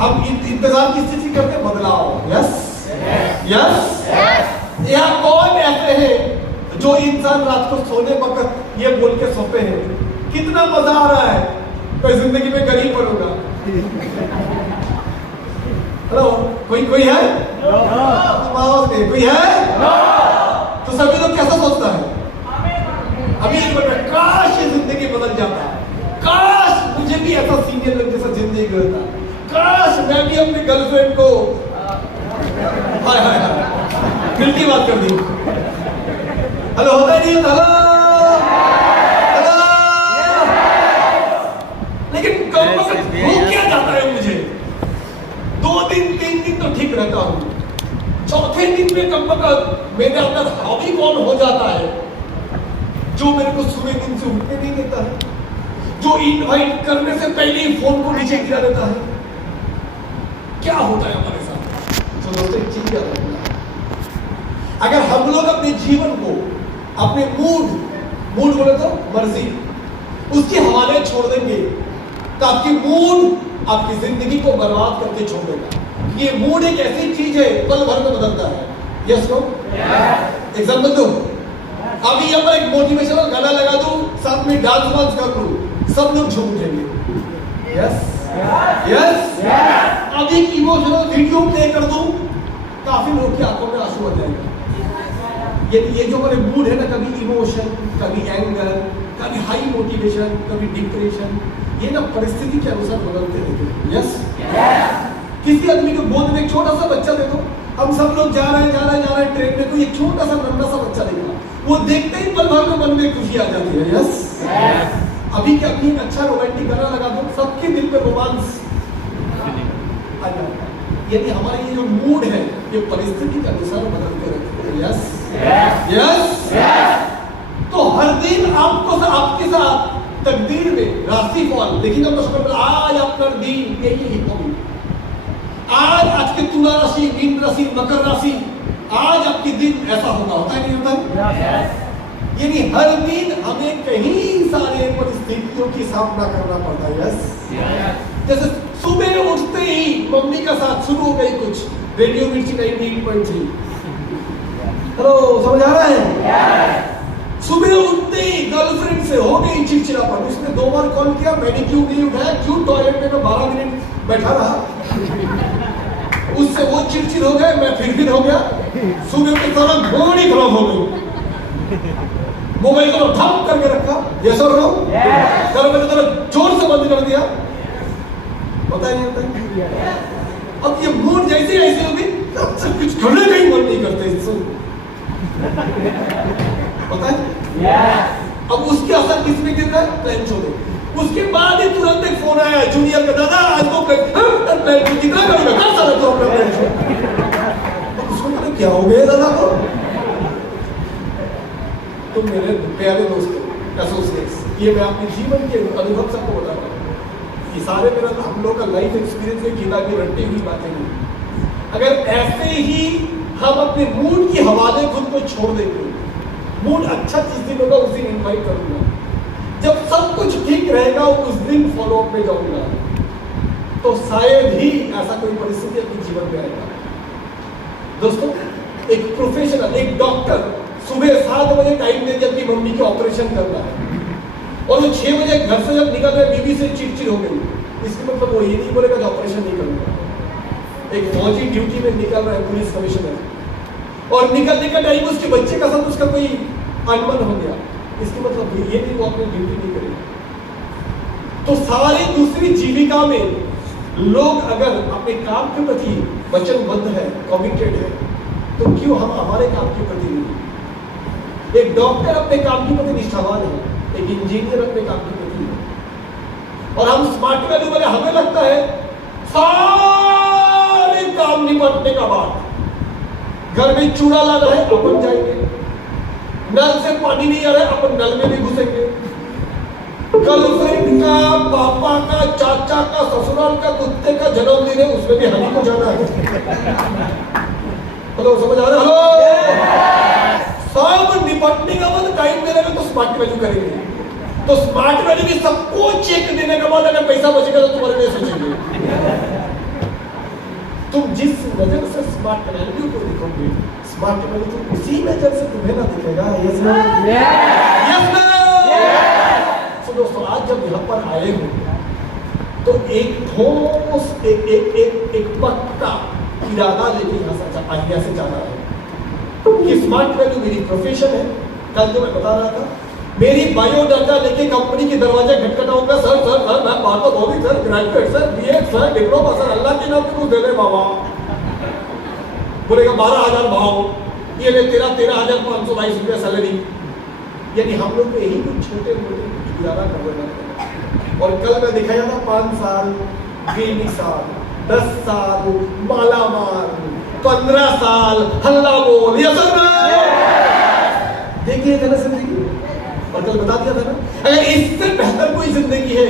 हम इंतजार किस चीज की करते हैं? बदलाव। Yes yes. यहाँ कौन ऐसे हैं जो इंसान रात को सोने वक्त ये बोल के सोते हैं, कितना मजा आ रहा है, मैं जिंदगी में गरीब बनूंगा। हेलो, कोई है? आवाज नहीं, कोई है? तो सभी लोग कैसा सोचता है? अमीर बनना। काश ये जिंदगी बदल जाता, काश मुझे भी ऐसा सीनियर लोग जैसा जिंदगी होता, काश मैं भी अपने गर्लफ्रेंड को हाय हाय हाय दिल की बात कर दी। हेलो, होता ही नहीं होता। हेलो, लेकिन कब हो क्या जाता है मुझे? 2 दिन 3 दिन तो ठीक रहता हूँ, चौथे दिन में कब मेरे अंदर हॉबी कौन हो जाता है जो मेरे को सुबह दिन से उठने नहीं देता है, जो इनवाइट करने से पहले ही फोन को नीचे गिरा देता है। क्या होता है हमारे साथ? तो दोस्तों एक चीज याद रखना, अगर हम लोग अपने जीवन को अपने मूड बोले तो मर्जी उसके हवाले छोड़ देंगे तो आपकी मूड आपकी जिंदगी को बर्बाद करके छोड़ देगा। ये मूड एक ऐसी चीज है पल भर में बदलता है। Yes no? एग्जाम्पल दो, अभी यहाँ पर एक मोटिवेशनल गाना लगा दूं, साथ में डांस वांस कर लूं, सब लोग झूम उठेंगे। Yes yes. अब एक इमोशनल वीडियो प्ले कर दूं, काफी लोगों की आंखों में आंसू आ जाएगा। ये जो हमारे मूड है ना, कभी इमोशन, कभी एंगर, कभी हाई मोटिवेशन, कभी डिप्रेशन, ये ना परिस्थिति के अनुसार बदलते रहते हैं। यस। किसी आदमी को गोद में एक छोटा सा बच्चा दे दो, हम सब लोग जा रहे हैं ट्रेन में, कोई एक छोटा सा नन्हा सा बच्चा देखा, वो देखते ही पल भर में मन में खुशी आ जाती है। यस। अभी क्या अपनी एक अच्छा रोमांटिक गाना लगा दो, सबके दिल पे रोमांस आ जाता है। यानी हमारा ये जो मूड है ये परिस्थिति के अनुसार बदलते रहते हैं। Yes yes. तो हर दिन आपको आपके साथ तकदीर में राशिफल देखिएगा, तो आज आपका दिन यही होगी, आज के तुला राशि, मीन राशि, मकर राशि, आज आपकी दिन ऐसा होता है नहीं होता? यानी हर दिन हमें कई सारे परिस्थितियों की सामना करना पड़ता है। यस। जैसे सुबह उठते ही मम्मी का साथ शुरू हो गई कुछ रेडियो मिर्ची 98.3। हेलो, समझ आ रहा है? सुबह उठते ही गर्लफ्रेंड से हो गई चिड़चिड़ापन, उसने 2 बार कॉल किया, मैंने क्यों नहीं उठाया, क्यों टॉयलेट में 12 मिनट बैठा रहा, उससे वो चिड़चिड़ हो गए, मैं फिर हो गया, सुबह के सारा मूड ही खराब हो गई, मोबाइल को ठप करके रखा। यस और नो? कल मैंने थोड़ा जोर से बंद कर दिया, पता नहीं होता। अब ये मूड जैसे ऐसे होगी, सब कुछ करने का ही मन नहीं करते, पता है? अब उसके असर किस में गिर रहा है? प्लान छोड़ो। उसके बाद ही तुरंत एक फोन आया जूनियर का, दादा आज तो प्लान कितना करेगा, क्या सारा तो अपना प्लान छोड़। उसको मैंने क्या हो गया दादा को? तो मेरे प्यारे दोस्तों, एसोसिएट्स, ये मैं अपने जीवन के अनुभव सबको बता रहा हूँ, ये सारे मेरा हम लोग का लाइफ एक्सपीरियंस में किताबी रट्टी हुई बातें नहीं। अगर ऐसे ही हम अपने मूड के हवाले खुद को छोड़ देंगे, मूड अच्छा जिस दिन होगा उस दिन इन्वाइट करूंगा, जब सब कुछ ठीक रहेगा उस दिन फॉलो अप में जाऊंगा, तो शायद ही ऐसा कोई परिस्थिति अपने जीवन में आएगा। दोस्तों, एक प्रोफेशनल, एक डॉक्टर सुबह 7 बजे टाइम दे दिया अपनी मम्मी की ऑपरेशन करना है, और वो 6 बजे घर से जब निकल रहे बीवी से चिड़चिड़ हो गई, इसके मतलब वो ये नहीं बोलेगा कि ऑपरेशन नहीं करूंगा। एक फौजी ड्यूटी में निकल रहा है, पुलिस कमिश्नर, और निकलने का टाइम उसके बच्चे का साथ उसका कोई अनबन हो गया, इसके मतलब ये नहीं वो अपनी ड्यूटी नहीं करेगा। तो सारी दूसरी जीविका में लोग अगर अपने काम के प्रति वचनबद्ध है, कमिटेड है, तो क्यों हम हमारे काम के प्रति नहीं? एक डॉक्टर अपने काम के प्रति निष्ठावान है, एक इंजीनियर अपने काम के प्रति है, और हम स्मार्ट वैल्यू वाले, हमें लगता है सारे काम निपटने का बाद घर में चूड़ा लग रहा है अपन जाएंगे, नल से पानी नहीं आ रहा है अपन नल में भी घुसेंगे, गर्लफ्रेंड का, पापा का, चाचा का, ससुराल का, कुत्ते का जन्मदिन है उसमें भी हनी को जाना है। हेलो, समझ आ रहा है? हेलो, सब निपटने का बाद टाइम देने का तो स्मार्ट वैल्यू करेंगे, तो स्मार्ट वैल्यू की सबको चेक देने के बाद अगर पैसा बचेगा तो तुम्हारे लिए सोचेंगे। स्मार्ट वैल्यू को देखोगे, स्मार्ट वैल्यू तो उसी नजर से तुम्हें ना दिखेगा। Yes ma'am, yes ma'am. तो दोस्तों आज जब यहाँ पर आए हो तो एक ठोस एक पक्का इरादा लेके यहाँ से जाना है कि स्मार्ट वैल्यू मेरी प्रोफेशन है। कल जो मैं बता रहा था, मेरी बायोडाटा लेके कंपनी के दरवाजे खटखटाऊंगा, सर सर सर मैं बात तो होगी sir, graduate sir, B Ed sir, diploma sir, Allah के नाम पे कुछ दे दे बाबा। बोलेगा 12,000 भाव, ये ले तेरा 13,522 रुपया सैलरी। यानी हम लोग को यही कुछ छोटे मोटे गुजारा कर रहे हैं। और कल मैं दिखाया था 5 साल, 20 साल, 10 साल माला मार, 15 साल हल्ला बोल, ये सब देखिए था ना जिंदगी। और कल बता दिया था ना, अगर इससे बेहतर कोई जिंदगी है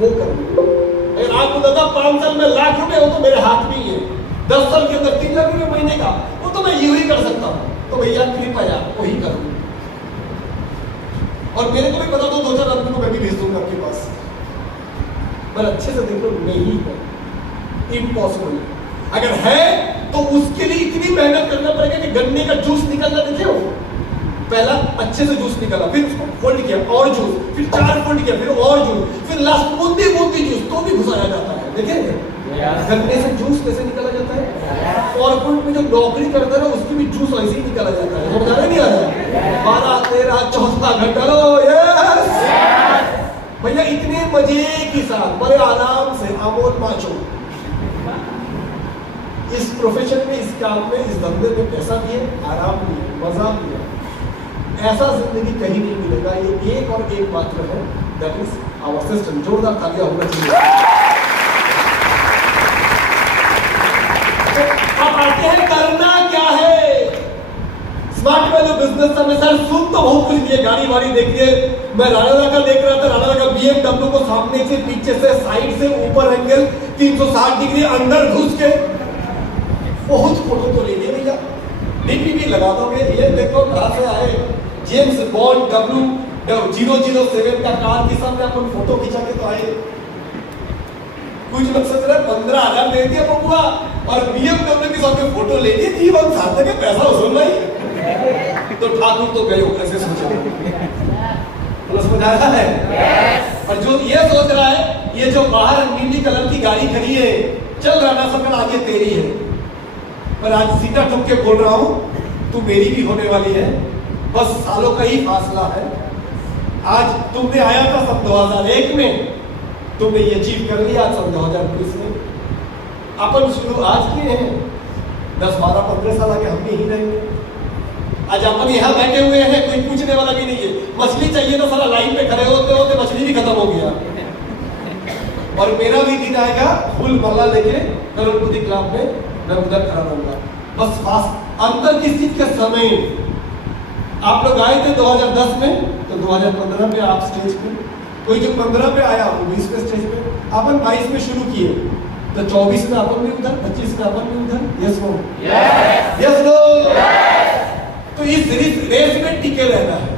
वो कर लो। अगर आपको लगा 5 साल में लाख रुपए हो तो मेरे हाथ में ही है, 10 साल के अंदर 3 लाख रुपए महीने का वो तो मैं यूं ही कर सकता हूँ। तो भैया कृपया वही करूँ। और मेरे को भी बता दो 2-4 आदमी को मैं भी भेज दूंगा आपके पास, पर अच्छे से देखो नहीं है, इम्पॉसिबल। अगर है तो उसके लिए इतनी मेहनत करना पड़ेगा कि गन्ने का जूस निकलना देखे हो, पहला अच्छे से जूस निकला, फिर उसको फोल्ड किया और जूस, फिर 4 फोल्ड किया, फिर और जूस, फिर लास्ट बूंदी जूस तो भी घुसाया जाता है। देखेंगे गन्ने से जूस कैसे निकाला जाता है। और में जो नौकरी करता है उसकी भी जूस ऐसे ही निकाला जाता है। समझ नहीं आ रहा? 12, 13, 14 घंटा लो। यस भैया, इतने मजे के साथ बड़े आराम से आमोद माचो इस प्रोफेशन में, इस काम में, इस धंधे में पैसा भी है, आराम भी है, मजा भी है। ऐसा जिंदगी कहीं नहीं मिलेगा। ये एक और एक मात्र है, दैट इज आवर सिस्टम। जोरदार तालियां होना चाहिए। अब आते हैं करना क्या है। स्मार्ट वैल्यू बिजनेस में सर सुन तो बहुत कुछ दिए, गाड़ी वाड़ी देखिए। मैं राणा का देख रहा था, राणा का BMW को सामने से, पीछे से, साइड से, ऊपर एंगल 360 डिग्री अंदर घुस के बहुत फोटो तो ले लिए भैया। डीपी भी लगा दोगे। ये देखो कहां से आए, जेम्स बॉन्ड W007 का कार के सामने अपन फोटो खिंचा के तो आए। कुछ लोग सोच रहे 15,000 दे दिया बबुआ और BMW के साथ में फोटो ले ली, जीवन सार्थक है, पैसा वसूल नहीं। तो ठाकुर तो गए हो, कैसे सोचो तो समझ आ रहा है। और जो ये सोच रहा है, ये जो बाहर नीली कलर की गाड़ी खड़ी है, चल राणा सकल आगे तेरी है, पर आज सीधा ठुक के बोल रहा हूं तू मेरी भी होने वाली है। बस सालों का ही फासला है। आज तुमने आया था सन 2001 में, तुमने ये अचीव कर लिया सन 2020 में। अपन शुरू आज किए हैं, 10, 12, 15 साल आगे हम भी ही रहेंगे। आज अपन यहाँ बैठे हुए हैं, कोई पूछने वाला भी नहीं है। मछली चाहिए तो सारा लाइन पे खड़े होते होते मछली भी खत्म हो गया। और मेरा भी दिन आएगा फूल माला लेके करोड़पति क्लब में, मैं उधर खड़ा रहूंगा। बस फास्ट अंतर किस चीज के समय। आप लोग आए थे 2010 में, तो 2015 में आप स्टेज पे, कोई जो 15 पे आया वो 20 पे स्टेज पे, अपन 22 में शुरू किए, तो 24 में अपन भी उधर, 25 में अपन भी उधर। Yes no, yes no. तो इस रेस में टिके रहना है,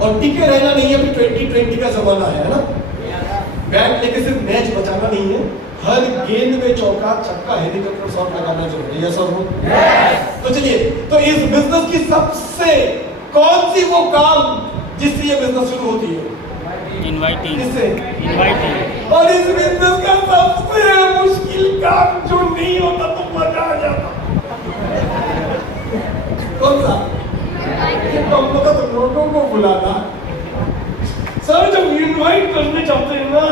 और टिके रहना नहीं है। 2020 का जमाना है ना। बैट लेके सिर्फ मैच बचाना नहीं है, हर गेंद में चौका, छक्का, हेलीकॉप्टर शॉट लगाना जरूरी है। सर तो चलिए, तो इस बिजनेस की सबसे कौन सी वो काम जिससे ये बिजनेस शुरू होती है? इनवाइटिंग। किससे? इनवाइटिंग। और इस बिजनेस का सबसे मुश्किल काम जो नहीं होता तो मजा आ जाता, कौन सा? तो लोगों को बुलाना। सर जब इनवाइट करने जाते हैं ना,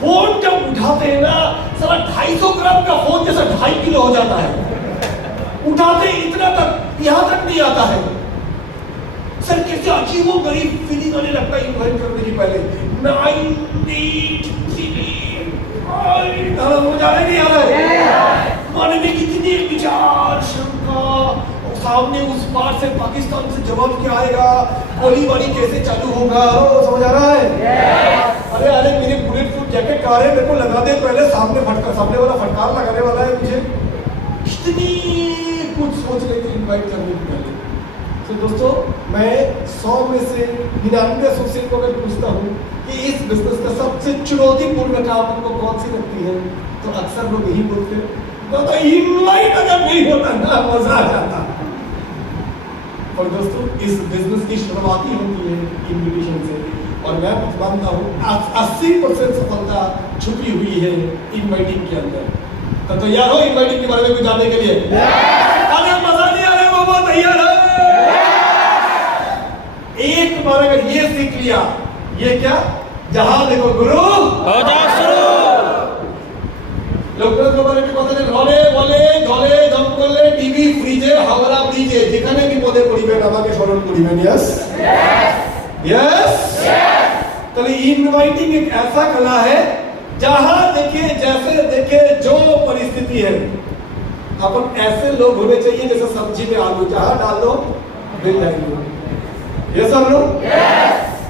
फोन जब उठाते हैं ना, साला 250 ग्राम का फोन जैसा 2.5 किलो हो जाता है। उठाते इतना तक, यहां तक नहीं आता है। सर कैसे अजीबो गरीब फीलिंग आने लगता है इनवाइट करने के पहले। 93 मुझे नहीं आ रहा है। मन में कितनी विचार, शंका, सामने उस पार से पाकिस्तान से जवाब क्या आएगा, गोलीबारी कैसे चालू होगा, समझ आ रहा है? अरे अरे मेरी बुलेट प्रूफ जैकेट कार है, मेरे को लगा दे पहले, सामने वाला फटकार लगाने वाला है मुझे। कितनी कुछ सोच रहे थे इनवाइट करने के पहले। तो दोस्तों, मैं 100 में से 99 एसोसिएट को अगर पूछता हूँ कि इस बिजनेस का सबसे चुनौतीपूर्ण काम आपको कौन सी लगती है, तो अक्सर लोग यही बोलते हैं तो इनवाइट अगर नहीं होता ना मजा आ जाता। और दोस्तों इस बिजनेस की शुरुआत ही होती है इनविटेशन से, और मैं मानता हूँ 80% सफलता छुपी हुई है इनवाइटिंग के अंदर। तो तैयार हो इनवाइटिंग के बारे में कुछ जानने के लिए? अरे मजा नहीं आ रहा बाबा, तैयार है? एक बार अगर ये सीख लिया, ये क्या, जहां देखो गुरु हो जा शुरू। ঘরে বলে জলে জঙ্গলে টিভি ফ্রিজে হাওড়া ব্রিজে যেখানে বিপদে পড়িবেন আমাকে স্মরণ করিবেন। Yes yes. तो इनवाइटिंग एक ऐसा कला है जहां देखे जैसे देखे जो परिस्थिति है, अपन ऐसे लोग होने चाहिए जैसे सब्जी में आलू जहां डाल दो मिल जाएंगे। ये सब लोग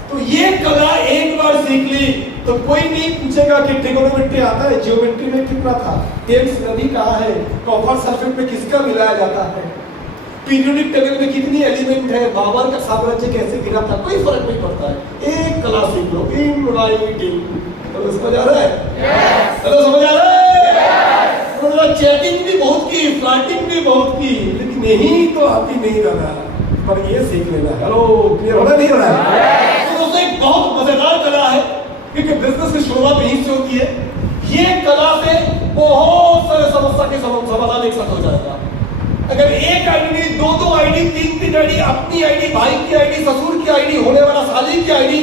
तो ये कला एक बार सीख ली तो कोई नहीं पूछेगा कि ट्रिगोनोमेट्री आता है, जियोमेट्री में कितना था, टेम्स नदी कहाँ है, कॉपर सल्फेट में किसका मिलाया जाता है, पीरियोडिक टेबल में कितनी एलिमेंट है, बाबर का साम्राज्य कैसे गिरा था, कोई फर्क नहीं पड़ता है। एक कला सीख लो, इनवाइटिंग। तो समझ आ रहा है? चलो समझ आ रहा है? उन्होंने चैटिंग भी बहुत की, फ्लर्टिंग भी बहुत की, लेकिन यही तो आती नहीं रहा, पर ये सीख लेना। हेलो क्लियर हो रहा नहीं हो रहा है? तो दोस्तों एक बहुत मजेदार कला है, क्योंकि बिजनेस की शुरुआत यहीं से होती है। ये कला से बहुत सारे समस्या के समाधान एक साथ हो जाएगा। अगर एक आईडी नहीं, दो आईडी, तीन आईडी, अपनी आईडी, भाई की आईडी, ससुर की आईडी, होने वाला साली की आईडी,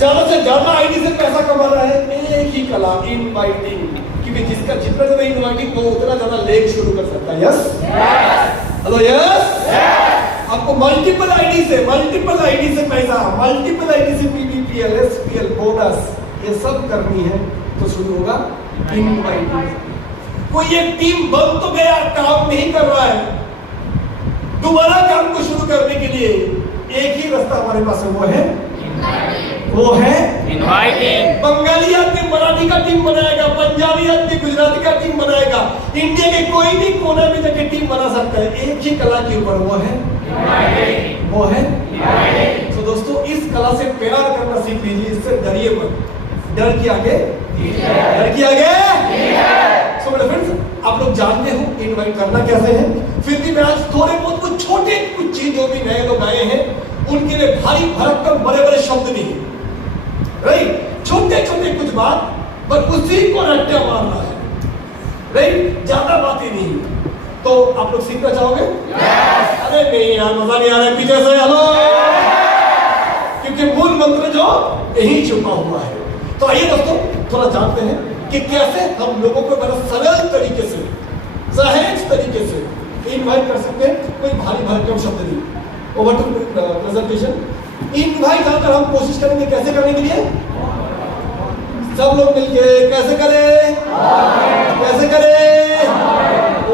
ज्यादा से ज्यादा आईडी से पैसा कमाना है, एक ही कला इनवाइटिंग। क्योंकि जिसका जितना ज्यादा इनवाइटिंग हो उतना ज्यादा लेग शुरू कर सकता है। Yes hello yes. आपको मल्टीपल आईडी से पैसा, मल्टीपल आईडी से पीवीपीएल, एसपीएल, बोनस ये सब करनी है तो शुरू होगा इनवाइटिंग। कोई एक टीम बन तो गया, काम नहीं कर रहा है, दोबारा काम को शुरू करने के लिए एक ही रास्ता हमारे पास है, वो है इनवाइटिंग। बंगाली आदमी मराठी का टीम बनाएगा, पंजाबी आदमी गुजराती का टीम बनाएगा, इंडिया के कोई भी कोने में जाके टीम बना सकता है एक ही कला के ऊपर, वो है इनवाइटिंग। वो है इनवाइटिंग। तो दोस्तों इस कला से प्यार करना सीख लीजिए, इससे डरिए मत। डर के आगे डर के आगे। सो मेरे फ्रेंड्स, आप लोग जानते हो इनवाइट करना कैसे है, फिर भी मैं आज थोड़े बहुत कुछ छोटे कुछ चीज जो भी नए लोग आए हैं उनके लिए भारी भरकम बड़े बड़े शब्द नहीं, राइट, छोटे छोटे कुछ बात, पर उसी को रट्टा मारना है, राइट, ज्यादा बातें नहीं। तो आप लोग सीखना चाहोगे? अरे नहीं यार, मजा नहीं आ रहा है पीछे से, हेलो, क्योंकि मूल मंत्र जो यही छुपा हुआ है। तो आइए दोस्तों थोड़ा जानते हैं कि कैसे हम लोगों को बड़ा सरल तरीके से, सहज तरीके से इनवाइट कर सकते हैं, कोई भारी भरकम शब्द नहीं। Over to presentation. इनवाइट जानकर हम कोशिश करेंगे कैसे करने के लिए, सब लोग मिलके कैसे करें, कैसे करें,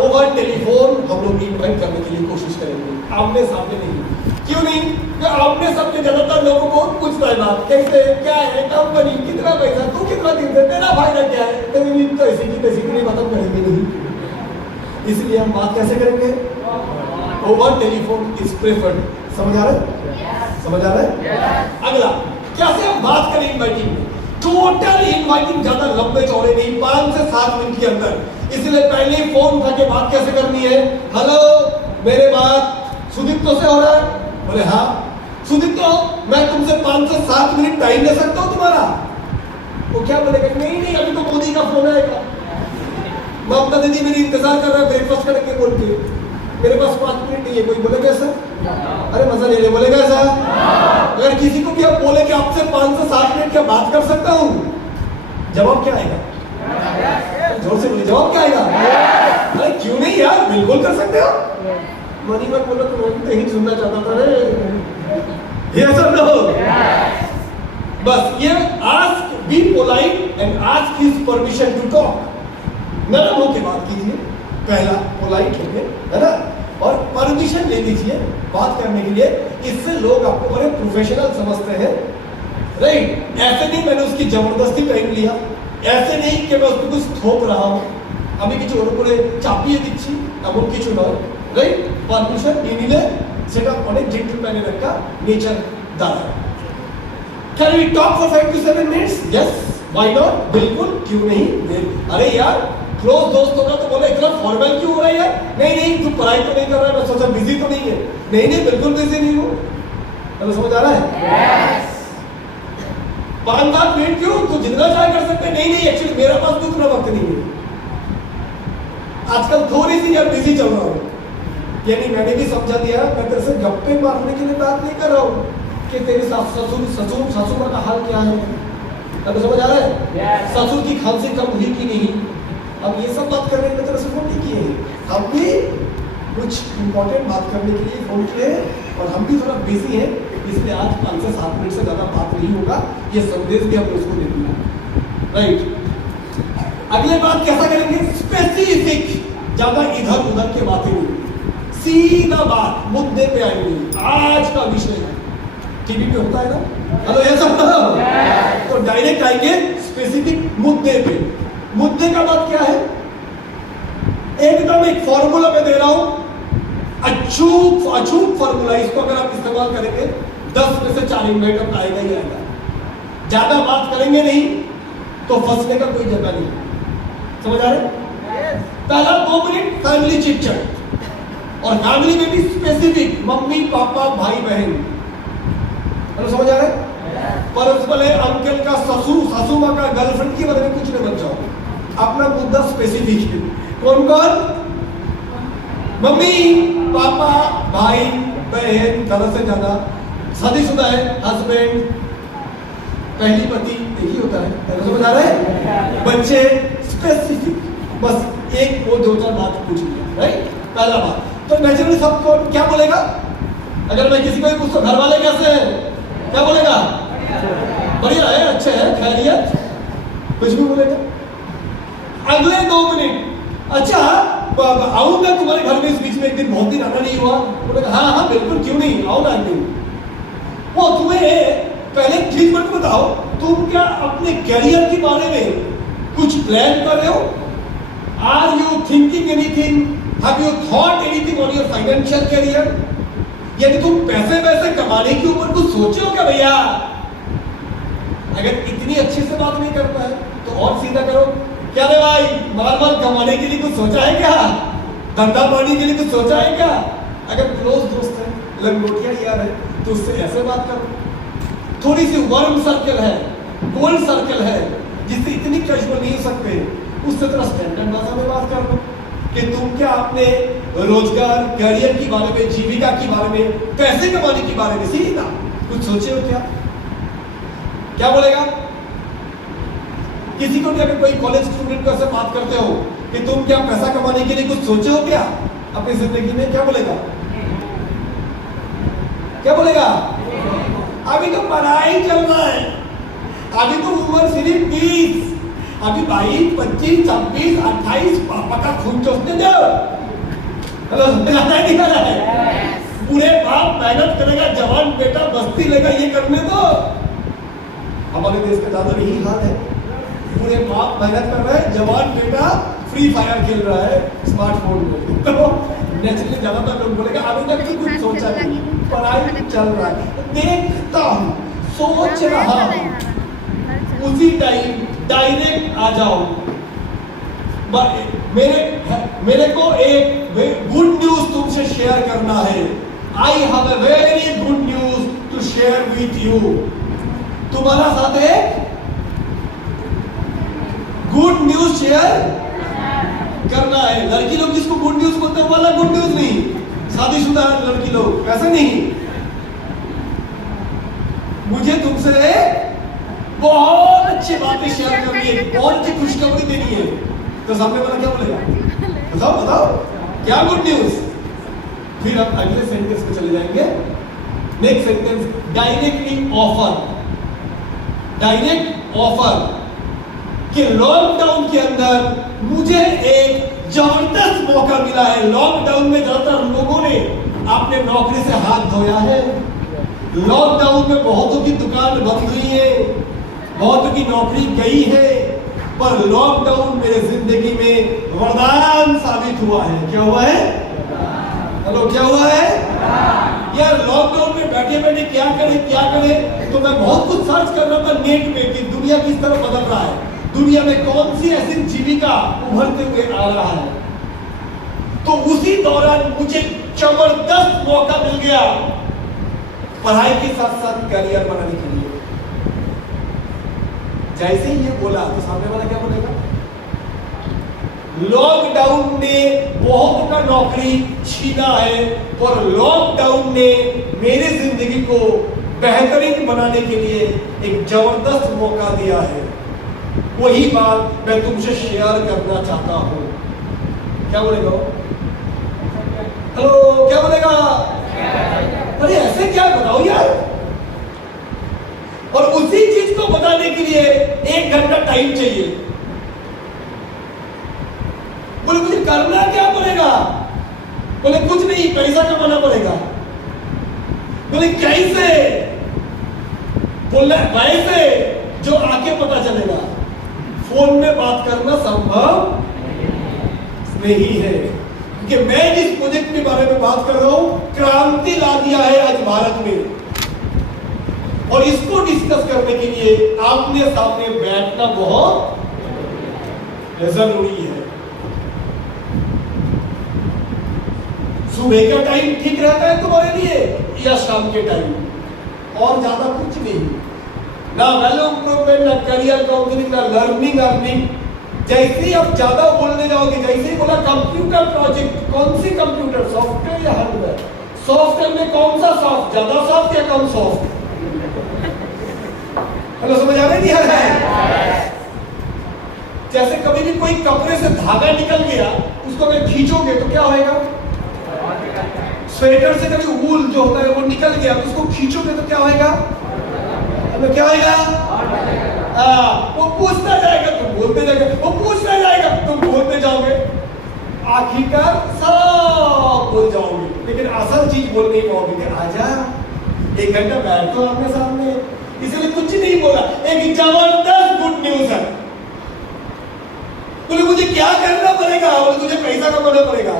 ओवर टेलीफोन हम लोग इनवाइट करने के लिए कोशिश करेंगे, आमने सामने नहीं। क्यों नहीं? आमने सामने ज्यादातर लोगों को पूछता है ना, कैसे, क्या है कंपनी, कितना पैसा, तू कितना दिन से, तेरा फायदा क्या है, तेरी तो ऐसी की तैसी नहीं खत्म करेंगे नहीं। इसलिए हम बात कैसे करेंगे, ओवर टेलीफोन इज प्रेफर्ड। समझ आ रहा है? समझ आ रहा है? अगला कैसे हम बात करें इनवाइटिंग में, टोटल इनवाइटिंग ज्यादा लंबे चौड़े नहीं, 5 से 7 मिनट के अंदर। इसलिए पहले ही फोन उठा के बात कैसे करनी है, हेलो मेरे बात सुदीप्तो से हो रहा है, बोले हाँ सुदीप्तो, मैं तुमसे 5 से 7 मिनट टाइम ले सकता हूँ तुम्हारा। वो क्या बोलेगा, नहीं नहीं अभी तो मोदी का फोन आएगा, ममता दीदी मेरी इंतजार कर रहा है ब्रेकफास्ट करके बोल के, मेरे पास 5 मिनट नहीं है। कोई बोलेगा सर, अरे मजा ले ले, बोलेगा सर। अगर किसी को भी आप बोले कि आपसे 5 से 7 मिनट क्या बात कर सकता हूँ, जवाब क्या आएगा, जोर से बोलिए, जवाब क्या आएगा? अरे क्यों नहीं यार, बिल्कुल कर सकते हो। मनी मत बोलो, तो मैं भी सुनना चाहता था रे, ये सब लो। बस ये ask, be polite and ask his permission to talk. नरम होके बात कीजिए, पहला पोलाइट होके, है ना, और परमिशन ले लीजिए बात करने के लिए। इससे लोग आपको बड़े प्रोफेशनल समझते हैं, राइट। ऐसे नहीं मैंने उसकी जबरदस्ती टाइम लिया, ऐसे नहीं कि मैं उसको कुछ थोप रहा हूँ, আমি কিছু ওর উপরে চাপিয়ে দিচ্ছি এমন কিছু নয়, রাইট। পারমিশন নিয়ে নিলে সেটা অনেক জেন্টলম্যানের একটা নেচার দাঁড়ায়। Can we talk for 5 to 7 minutes? Yes, why not? बिल्कुल, क्यों नहीं। अरे यार क्लोज दोस्त होगा तो बोले इतना फॉर्मल क्यों हो रहा है? नहीं नहीं तू पढ़ाई तो नहीं कर रहा है, मैं सोचा बिजी तो नहीं है। नहीं नहीं बिल्कुल बिजी नहीं हूँ। चलो समझ आ रहा है? yes. 5-7 मिनट क्यों, तू जितना चाहे कर सकते। नहीं नहीं एक्चुअली मेरे पास भी उतना वक्त नहीं है, आजकल थोड़ी सी यार बिजी चल रहा हूँ। यानी मैंने भी समझा दिया, मैं तेरे से गप्पे मारने के लिए बात नहीं कर रहा हूँ कि तेरे ससुर माँ का हाल क्या है। अब समझ आ रहा है? yes. ससुर की खांसी कम हुई कि नहीं, अब ये सब बात करने के लिए तेरे से फोन नहीं किए। हम भी कुछ इंपॉर्टेंट बात करने के लिए फोन किए और हम भी थोड़ा बिजी हैं, इसलिए आज 5 से 7 मिनट से ज़्यादा बात नहीं होगा। ये संदेश भी हमने उसको दे दिया, राइट। अगले बात कैसा करेंगे? स्पेसिफिक, ज़्यादा इधर उधर के बातें नहीं, सीधा बात मुद्दे पे आएंगे। आज का विषय है, टीवी पे होता है ना, हेलो ये सब तो डायरेक्ट आएंगे स्पेसिफिक मुद्दे पे। मुद्दे का बात क्या है? एकदम एक फॉर्मूला मैं दे रहा हूं, अचूक फॉर्मूला। इसको अगर आप इस्तेमाल करेंगे 10 में से 4 मिनट अपना आएगा ही आएगा। ज्यादा बात करेंगे नहीं तो फंसने का कोई जगह नहीं। समझ आ रहे? पहला 2 मिनट फैमिली चिट चैट, और फैमिली में भी स्पेसिफिक, मम्मी पापा भाई बहन। हेलो समझ आ रहा है? परस्पर है अंकल का ससुर, सासू माँ का गर्लफ्रेंड के बारे में कुछ नहीं बन जाओ, अपना मुद्दा स्पेसिफिक है। कौन कौन? मम्मी पापा भाई बहन, ज्यादा से ज्यादा शादीशुदा है, हस्बैंड, पहली पति एक ही होता है। समझ आ रहा है? बच्चे, स्पेसिफिक, बस एक वो 2-4 बात पूछ लिया, राइट। पहला बात तो नेचुरली सबको क्या बोलेगा? अगर मैं किसी को भी पूछता घर वाले कैसे हैं, क्या बोलेगा? बढ़िया है, अच्छे है, खैरियत, कुछ भी बोलेगा। अगले 2 मिनट, अच्छा आऊंगा तुम्हारे घर में इस बीच में, एक दिन बहुत दिन आना नहीं हुआ, बोलेगा हाँ हाँ बिल्कुल, क्यों नहीं, आओ ना एक दिन। वो तुम्हें पहले चीज मत बताओ, तुम क्या अपने करियर के बारे में कुछ प्लान कर रहे हो? Are you thinking anything? Have you thought anything on your financial career? यानी तुम पैसे वैसे कमाने के ऊपर कुछ सोचे हो क्या भैया? अगर इतनी अच्छे से बात नहीं करता है तो और सीधा करो, क्या रे भाई माल कमाने के लिए कुछ सोचा है क्या? धंधा पानी के लिए कुछ सोचा है क्या? अगर क्लोज दोस्त है, लंगोटिया यार है, तो उससे ऐसे बात करो। थोड़ी सी वर्म सर्कल है, गोल्ड सर्कल है, जिससे इतनी कैजुअल नहीं हो सकते, उससे थोड़ा स्टैंडर्ड भाषा में बात कर लो कि तुम क्या अपने रोजगार, करियर के बारे में, जीविका के बारे में, पैसे कमाने के बारे में सीधा कुछ सोचे हो क्या? क्या बोलेगा? किसी को भी अगर कोई कॉलेज स्टूडेंट को ऐसे बात करते हो कि तुम क्या पैसा कमाने के लिए कुछ सोचे हो क्या अपनी जिंदगी में, क्या बोलेगा? क्या बोलेगा? अभी तो पढ़ाई चल रहा है, अभी तो उम्र सिर्फ 20, अभी 22, 25, 26, 28, पापा का खून चूसने दो। हेलो नहीं कर रहा है? पूरे बाप मेहनत करेगा, जवान बेटा बस्ती लेगा, ये करने दो। हमारे देश का ज्यादा यही हाल है, पूरे बाप मेहनत कर रहा है, जवान बेटा फ्री फायर खेल रहा है स्मार्टफोन में। तो नेचुरली ज्यादातर लोग बोलेगा अभी तक तो कुछ सोचा नहीं, पढ़ाई चल रहा है, देखता हूँ, सोच रहा हूँ, उसी टाइम डायरेक्ट आ जाओ। मेरे को एक गुड न्यूज तुमसे शेयर करना है। I have a very good news to share with you. तुम्हारा साथ है गुड न्यूज शेयर करना है। लड़की लोग जिसको गुड न्यूज बोलते हैं वाला गुड न्यूज नहीं, शादीशुदा लड़की लोग ऐसा नहीं। मुझे तुमसे बहुत अच्छी बातें शेयर करनी है, बहुत अच्छी खुशखबरी देनी है। तो सामने वाला क्या बोलेगा? बताओ बताओ क्या गुड न्यूज? फिर हम अगले सेंटेंस पे चले जाएंगे। Next sentence, directly offer. Direct offer कि लॉकडाउन के अंदर मुझे एक जबरदस्त मौका मिला है। लॉकडाउन में ज्यादातर लोगों ने अपने नौकरी से हाथ धोया है। लॉकडाउन में बहुतों की दुकान बंद हुई है, बहुतों की नौकरी गई है, पर लॉकडाउन मेरे जिंदगी में वरदान साबित हुआ है। क्या हुआ है? हेलो, क्या हुआ है? यार लॉकडाउन में बैठे बैठे क्या करें क्या करें, तो मैं बहुत कुछ सर्च कर रहा था नेट पे कि दुनिया किस तरह बदल रहा है। दुनिया में कौन सी ऐसी जीविका उभरते हुए आ रहा है। तो उसी दौरान मुझे जबरदस्त मौका मिल गया पढ़ाई के साथ साथ करियर बनाने के लिए। जैसे ही ये बोला तो सामने वाला क्या बोलेगा? लॉकडाउन ने बहुत का नौकरी छीना है और लॉकडाउन ने मेरी जिंदगी को बेहतरीन बनाने के लिए एक जबरदस्त मौका दिया है। वही बात मैं तुमसे शेयर करना चाहता हूं। क्या बोलेगा? हेलो, क्या बोलेगा? अरे ऐसे क्या बताओ यार। और उसी चीज को बताने के लिए 1 घंटा टाइम चाहिए। बोले मुझे करना क्या पड़ेगा? बोले कुछ नहीं, पैसा कमाना पड़ेगा। बोले कैसे? बोले वैसे जो आके पता चलेगा। फोन में बात करना संभव नहीं है, क्योंकि मैं जिस प्रोजेक्ट के बारे में बात कर रहा हूं क्रांति ला दिया है आज भारत में। और इसको डिस्कस करने के लिए आमने सामने बैठना बहुत जरूरी है। सुबह का टाइम ठीक रहता है तुम्हारे लिए या शाम के टाइम? और ज्यादा कुछ नहीं, ना वैल्यू इंप्रूवमेंट, ना करियर काउंसलिंग, ना लर्निंग अर्निंग। जैसे ही आप ज्यादा बोलने जाओगे, जैसे ही बोला कंप्यूटर प्रोजेक्ट, कौन सी कंप्यूटर, सॉफ्टवेयर या हार्डवेयर? सॉफ्टवेयर में कौन सा सॉफ्ट, ज्यादा सॉफ्ट या कम सॉफ्ट? हेलो, समझ आ रही है? जैसे कभी भी कोई कपड़े से धागा निकल गया, उसको अगर खींचोगे तो क्या होगा? स्वेटर से कभी वूल जो होता है वो निकल गया, तो उसको खींचोगे तो क्या होगा? क्या होगा? वो पूछता जाएगा, तुम बोलते जाएगा, वो पूछता जाएगा, तुम बोलते जाओगे, आखिरकार सब बोल जाओगे, लेकिन असल चीज बोल नहीं पाओगे कि आजा 1 घंटा बैठो आमने सामने। इसलिए कुछ नहीं बोला। एक जबरदस्त गुड न्यूज है। बोले मुझे क्या करना पड़ेगा? बोले तुझे पैसा कमाना पड़ेगा,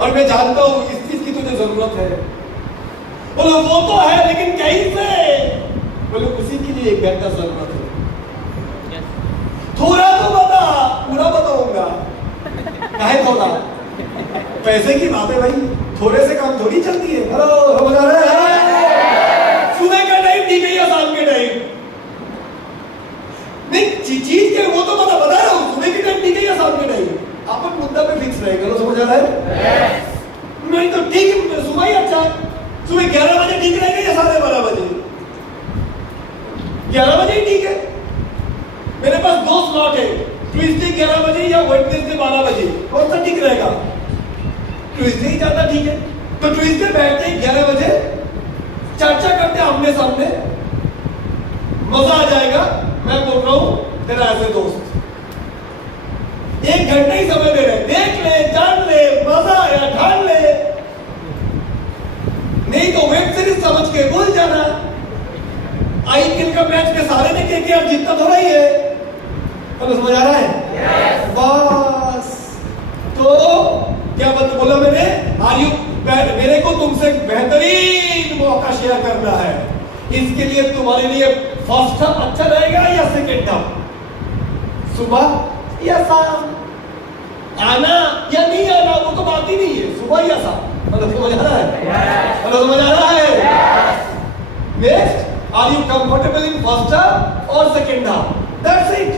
और मैं जानता हूं इस चीज की तुझे जरूरत है। बोले वो तो है, लेकिन कैसे? बोले उसी के लिए 1 घंटा जरूरत है। थोड़ा तो बता, पूरा बताऊंगा। काहे थोड़ा? पैसे की बात है भाई, थोड़े से काम थोड़ी चलती है। हेलो, समझ आ रहा है? सुबह का टाइम ठीक है या शाम के टाइम? नहीं, चीज के वो तो बता रहा हूं, सुबह के टाइम ठीक है या शाम के टाइम? अपन मुद्दा पे फिक्स रहेगा। समझ आ रहा है? नहीं तो ठीक है, सुबह ही अच्छा है। सुबह 11 बजे ठीक रहेगा या 12:30 बजे? 11 बजे ही ठीक है। मेरे पास 2 स्लॉट है, ट्यूसडे 11 बजे या वेडनेसडे 12 बजे। कौन सा ठीक रहेगा? ट्यूसडे ही ज्यादा ठीक है। तो ट्यूसडे बैठते हैं 11 बजे, चर्चा करते हैं आमने सामने, मजा आ जाएगा। मैं बोल रहा हूं तेरा ऐसे दोस्त, 1 घंटा ही समय दे रहे, देख ले, जान ले, मजा आया ठान ले, नहीं तो वेब सीरीज समझ के भूल जाना। आईपीएल का मैच में सारे ने केकेआर जीतना थोड़ा ही है। तो समझ आ रहा है? yes. बस तो क्या बोला मैंने? मेरे को तुमसे बेहतरीन मौका शेयर करना है। इसके लिए तुम्हारे लिए फर्स्ट हाफ अच्छा रहेगा या सेकेंड हाफ? सुबह या शाम? आना या नहीं आना वो तो बात ही नहीं है, सुबह या शाम। मतलब समझ आ रहा है? मतलब समझ आ रहा है? Next, are you comfortable in first half और सेकेंड हाफ? That's it.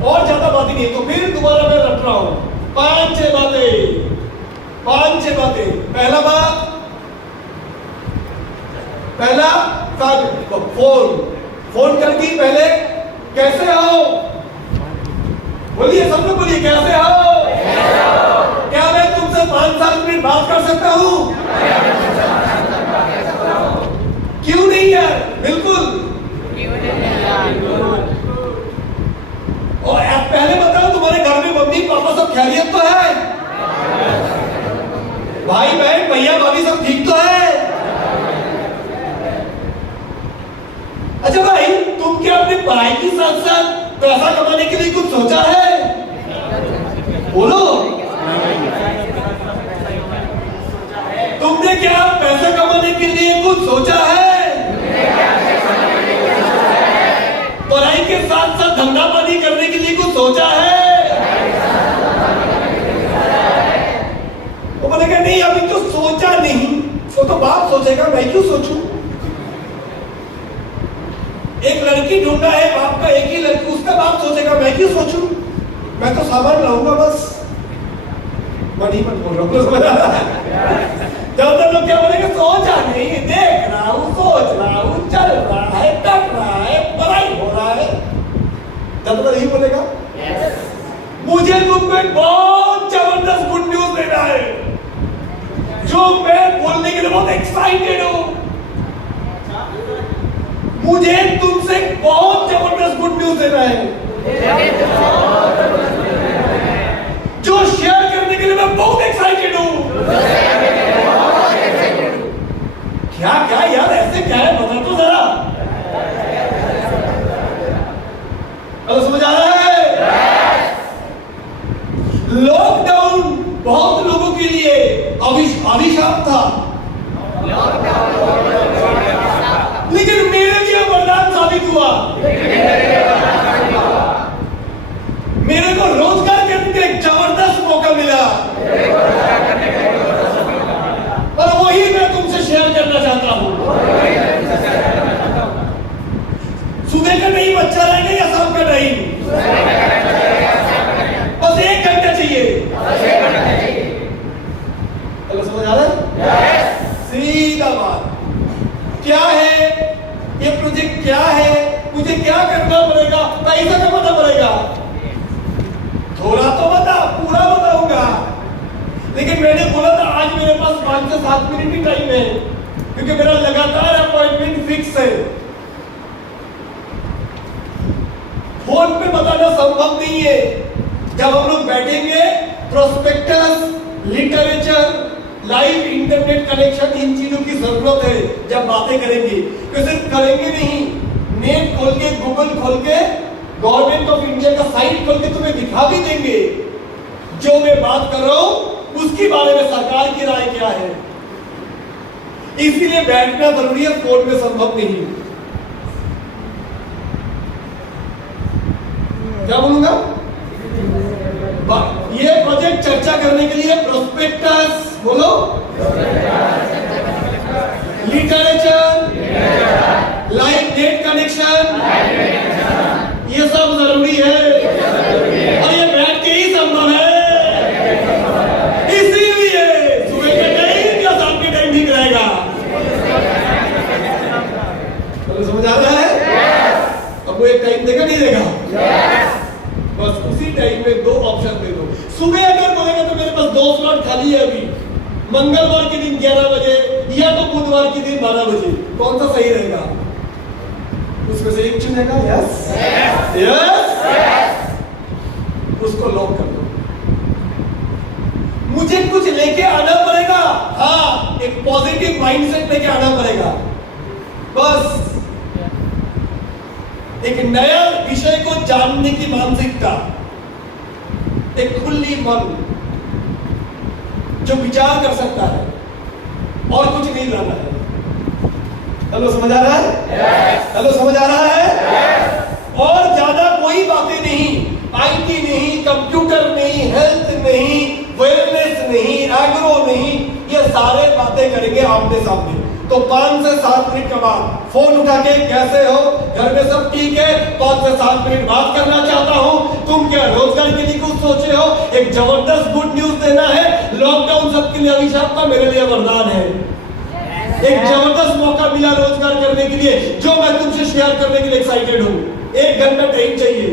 और ज्यादा बात ही नहीं। तो फिर दोबारा मैं रट रहा हूं 5-6 बातें। पहला बात, फोन करके पहले कैसे हो बोलिए, सब लोग बोलिए कैसे हो? क्या मैं तुमसे 5-7 मिनट बात कर सकता हूं? क्यों नहीं यार? बिल्कुल। और आप पहले बताओ, तुम्हारे घर में मम्मी पापा सब खैरियत तो है? भाई बहन भैया भाभी सब ठीक तो है? अच्छा भाई, तुम क्या अपनी पढ़ाई के साथ साथ पैसा कमाने के लिए कुछ सोचा है? बोलो, तुमने क्या पैसा कमाने के लिए कुछ सोचा है? पढ़ाई के साथ साथ धंधा सोचा है? वो बोलेगा नहीं अभी तो सोचा नहीं, वो तो बाप सोचेगा, मैं क्यों सोचूं? एक लड़की ढूंढा है बाप का, एक ही लड़की, उसका बाप सोचेगा मैं क्यों सोचूं? मैं तो सामान लाऊंगा बस। मैं नहीं मत बोल रहा हूं। ज्यादा लोग क्या बोलेंगे? सोचा नहीं, देख रहा हूं, सोच रहा हूं, चल रहा है, टक रहा है, पढ़ाई हो रहा है। ज्यादा यही बोलेगा। मुझे तुमको एक बहुत जबरदस्त गुड न्यूज देना है, जो मैं बोलने के लिए बहुत एक्साइटेड हूं। मुझे तुमसे बहुत जबरदस्त गुड न्यूज देना है, जो शेयर करने के लिए मैं बहुत एक्साइटेड हूं। क्या क्या यार, ऐसे क्या है बता तो जरा। अब समझ आ रहा है? लॉकडाउन बहुत लोगों के लिए अभिशाप था, लेकिन मेरे लिए वरदान साबित हुआ। मेरे को रोजगार करने का एक जबरदस्त मौका मिला, और वही मैं तुमसे शेयर करना चाहता हूं। सुबह का टाइम अच्छा रहेगा या शाम का टाइम? बस 1 घंटा चाहिए। चलो समझ आ रहा है? सीधा बात। क्या है ये प्रोजेक्ट, क्या है, मुझे क्या करना पड़ेगा, पैसा कमाना पड़ेगा? थोड़ा तो बता, पूरा बताऊंगा। लेकिन मैंने बोला था आज मेरे पास 5 से 7 मिनट ही टाइम है, क्योंकि मेरा लगातार अपॉइंटमेंट फिक्स है। फोन पे बताना संभव नहीं है। जब हम लोग बैठेंगे, prospectus, literature, live internet connection, इन चीजों की जरूरत है जब बातें करेंगे। तो सिर्फ करेंगे नहीं, नेट खोल के, गूगल खोल के, गवर्नमेंट ऑफ इंडिया का साइट खोल के तुम्हें दिखा भी देंगे जो मैं बात कर रहा हूं उसके बारे में सरकार की राय क्या है। इसीलिए बैठना जरूरी है, फोन में संभव नहीं। क्या बोलूंगा? ये प्रोजेक्ट चर्चा करने के लिए प्रोस्पेक्टस बोलो, लिटरेचर, लाइव नेट कनेक्शन, ये सब जरूरी है, और ये बैठ के ही संभव है। इसीलिए सुबह के टाइम या शाम के टाइम ठीक रहेगा। समझ आ रहा है? अब वो एक टाइम देगा नहीं देगा? बस उसी टाइम में 2 ऑप्शन दे दो। सुबह अगर बोलेगा तो मेरे पास 2 स्लॉट खाली है अभी, मंगलवार के दिन 11 बजे या तो बुधवार के दिन 12 बजे, कौन सा सही रहेगा? उसमें से एक चुनेगा। यस यस, उसको लॉक कर दो। मुझे कुछ लेके आना पड़ेगा, हाँ, एक पॉजिटिव माइंडसेट लेके आना पड़ेगा। बस एक नया विषय को जानने की मानसिकता, एक खुली मन जो विचार कर सकता है, और कुछ नहीं लाना है। हेलो समझ आ रहा है? हेलो समझ आ रहा है? और ज्यादा कोई बातें नहीं, आईटी नहीं, कंप्यूटर नहीं, हेल्थ नहीं, वेलनेस नहीं, एग्रो नहीं, ये सारे बातें करेंगे आमने सामने। तो 5 से 7 मिनट के बाद फोन उठा के, कैसे हो, घर में सब ठीक है, 5 से 7 मिनट बात करना चाहता हूं, तुम क्या रोजगार के लिए कुछ सोचे हो, एक जबरदस्त गुड न्यूज देना है। लॉकडाउन सबके लिए अभिशाप था, मेरे लिए वरदान है। एक जबरदस्त मौका मिला रोजगार करने के लिए, जो मैं तुमसे शेयर करने के लिए एक्साइटेड हूं। 1 घंटा टाइम चाहिए,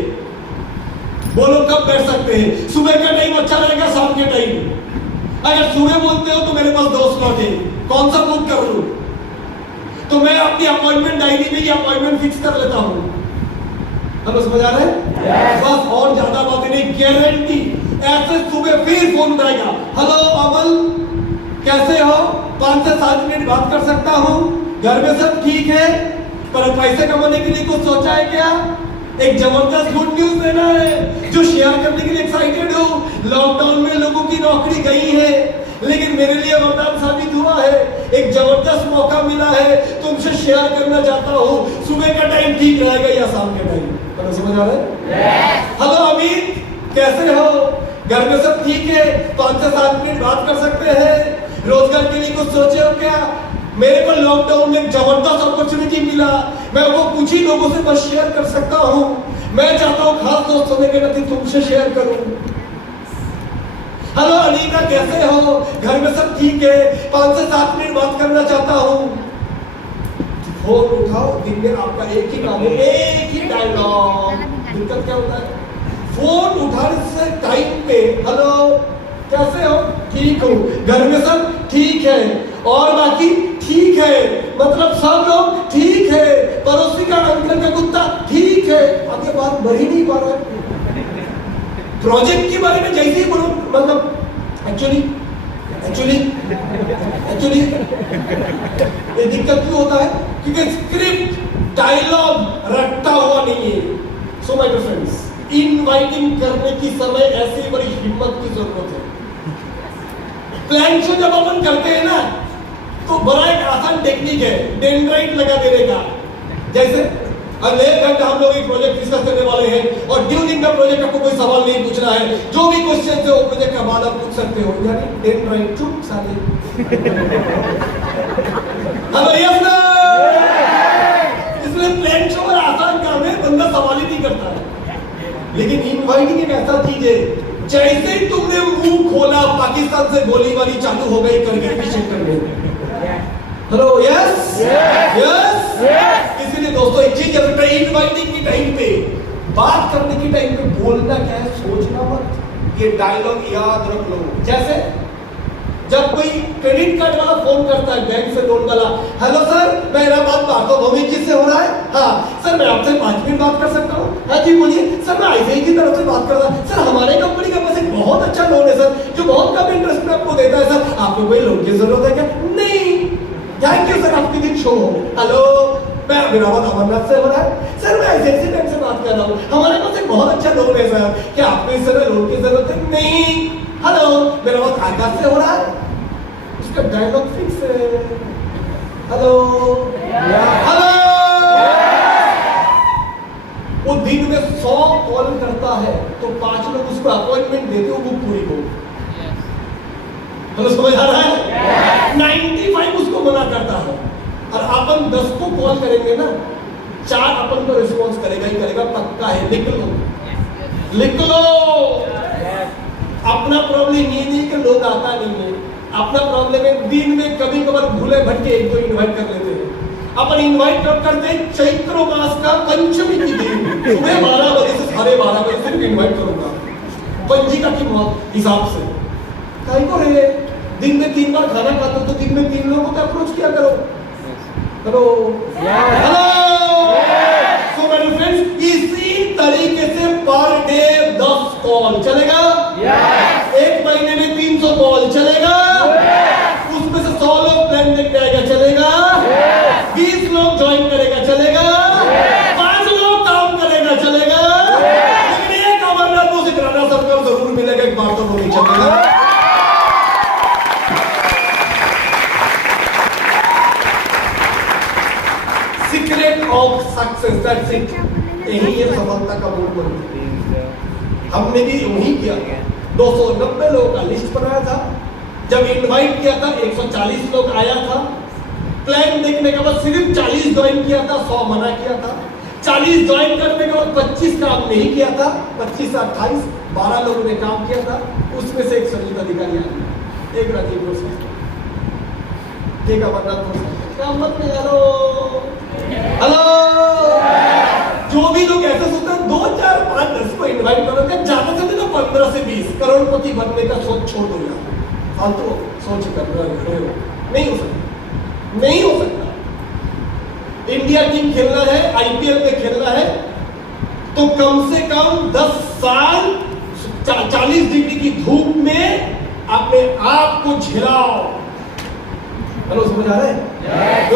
बोलो कब बैठ सकते हैं? सुबह का टाइम अच्छा रहेगा, शाम के टाइम? अगर सुबह बोलते हो तो मेरे पास 2 स्लॉट है, कौन सा बुक कर लूं? तो मैं अपनी अपॉइंटमेंट डायरी में ये अपॉइंटमेंट फिक्स कर लेता हूं। हेलो समझ आ रहा है? बस और ज्यादा बातें नहीं, गारंटी। ऐसे सुबह फिर फोन उठाएगा, हेलो अमल कैसे हो, 5 से 7 मिनट बात कर सकता हूं, घर में सब ठीक है, पर पैसे कमाने के लिए कुछ सोचा है क्या? एक जबरदस्त गुड न्यूज देना है, जो शेयर करने के लिए एक्साइटेड हो। लॉकडाउन में लोगों की नौकरी गई है, लेकिन मेरे लिए वरदान साबित हुआ है। एक जबरदस्त मौका मिला है, तुमसे शेयर करना चाहता हूं। सुबह का टाइम ठीक रहेगा या शाम का टाइम? हेलो, समझ आ रहा है? हेलो अमित, कैसे हो? घर में सब ठीक है? 5 से 7 मिनट बात कर सकते हैं? रोजगार के लिए कुछ सोचे हो क्या? मेरे को लॉकडाउन में जबरदस्त अपॉर्चुनिटी मिला, मैं वो कुछ ही लोगों से बस शेयर कर सकता हूँ। मैं चाहता हूँ खास दोस्त होने के नाते तुमसे शेयर करूँ। हेलो अनीता, कैसे हो? घर में सब ठीक है? 5 से 7 मिनट बात करना चाहता हूँ। फोन उठाओ, दिन में आपका एक ही काम है, एक ही डायलॉग। दिक्कत क्या होता है? फोन उठाने से टाइम पे हेलो कैसे हो? ठीक हूँ। घर में सब ठीक है? और बाकी ठीक है, मतलब सब लोग ठीक है। पड़ोसी का अंकल का कुत्ता ठीक है। आगे बात बढ़ ही नहीं पा रहा है। प्रोजेक्ट के बारे में जैसे ही बोलो, मतलब एक्चुअली ये दिक्कत क्यों होता है? क्योंकि स्क्रिप्ट डायलॉग रट्टा हुआ नहीं है। सो माय फ्रेंड्स, इनवाइटिंग करने की समय ऐसी बड़ी हिम्मत की जरूरत है। प्लान शो जब अपन करते हैं ना, तो बड़ा एक आसान टेक्निक है, डेंड्राइट लगा देने का। जैसे अगले 1 घंटा हम लोग एक प्रोजेक्ट डिस्कस करने वाले हैं और ड्यूरिंग द प्रोजेक्ट आपको कोई सवाल नहीं पूछना है, जो भी क्वेश्चन है वो प्रोजेक्ट का बाद आप पूछ सकते हो। यानी डेंड्राइट चुप साले। हेलो यस ना, इसलिए प्लान शो और आसान काम है, बंदा सवाल ही नहीं करता है। लेकिन इनवाइटिंग एक ऐसा चीज है, जैसे ही तुमने मुंह खोला पाकिस्तान से गोलीबारी चालू हो गई करगिल सेक्टर में। हेलो यस यस, इसलिए दोस्तों एक चीज इनवाइटिंग की टाइम पे, बात करने की टाइम पे बोलना क्या है सोचना मत, ये डायलॉग याद रख लो। जैसे जब कोई क्रेडिट कार्ड वाला फोन करता है, बैंक से लोन वाला, हेलो सर मेरा बात भारतो भौमिक जी से हो रहा है? हाँ सर, मैं आपसे 5 मिनट बात कर सकता हूँ? हाँ जी बोलिए सर, मैं आईसीआई की तरफ से बात कर रहा हूँ। सर हमारे कंपनी का पास एक बहुत अच्छा लोन है सर, जो बहुत कम इंटरेस्ट में आपको देता है सर, आपको कोई लोन की जरूरत है क्या? नहीं, थैंक यू सर, आपकी दिन शो हो। हेलो, मेरा बात अमरनाथ से हो रहा है? सर मैं आईसीआईसी बैंक से बात कर रहा हूँ, हमारे पास एक बहुत अच्छा लोन है सर, क्या आपको इस समय लोन की जरूरत है? नहीं। हेलो, मेरा बात आकाश से हो रहा है? उसका डायलॉग फिक्स है। हेलो हेलो, वो दिन में 100 कॉल करता है तो 5 लोग उसको अपॉइंटमेंट देते हो बुक पूरी को। हेलो, समझ आ रहा है? 95 उसको मना करता है, और अपन 10 को कॉल करेंगे ना, 4 अपन को रिस्पॉन्स करेगा ही करेगा, पक्का है। लिख लो लिख लो। अपना प्रॉब्लम ये नहीं कि लोग आता नहीं है, अपना प्रॉब्लम है दिन में कभी कभार भूले भटके एक दो इनवाइट कर लेते हैं। अपन इनवाइट कब करते हैं? चैत्र मास का पंचमी की दिन सुबह 12 बजे से 12:30 बजे सिर्फ इनवाइट करूंगा, पंजिका की हिसाब से। कहीं को रहे दिन में 3 बार खाना खाते हो तो दिन में 3 लोगों को अप्रोच किया करो। हेलो हेलो, सो मेरे फ्रेंड्स, इसी तरीके से पर डे 10 कॉल चलेगा। एक महीने में 300 कॉल चलेगा। उसमें से 100 लोग प्लान देखने आएगा, चलेगा। 20 लोग ज्वाइन करेगा, चलेगा। 5 लोग काम करेगा, चलेगा। लेकिन एक अमरनाथ से कराना सबको जरूर मिलेगा, एक बार तो नहीं चलेगा। Secret of success, that's it. यही है सफलता का मूल मंत्र। हमने भी वही किया। 290 लोगों का लिस्ट बनाया था, जब इनवाइट किया था 140 लोग आया था। प्लान देखने के बाद सिर्फ 40 ज्वाइन किया था, 100 मना किया था। 40 ज्वाइन करने के बाद 25 काम नहीं किया था, 25 से 28 12 लोगों ने काम किया था। उसमें से एक संजीत अधिकारी आ गया, एक राजीव रोशन, एक अमरनाथ हेलो। जो भी लोग ऐसा सोचते हैं 2 4 5 10 को इनवाइट करोगे, ज्यादा से ज्यादा 15 से 20 करोड़पति बनने का सोच छोड़ दो यार, फालतू सोच कर रहे हो। नहीं हो सकता, नहीं हो सकता। इंडिया टीम खेलना है, आईपीएल में खेलना है, तो कम से कम 10 साल 40 डिग्री की धूप में अपने आप को झिलाओ। हेलो, समझ आ रहा है?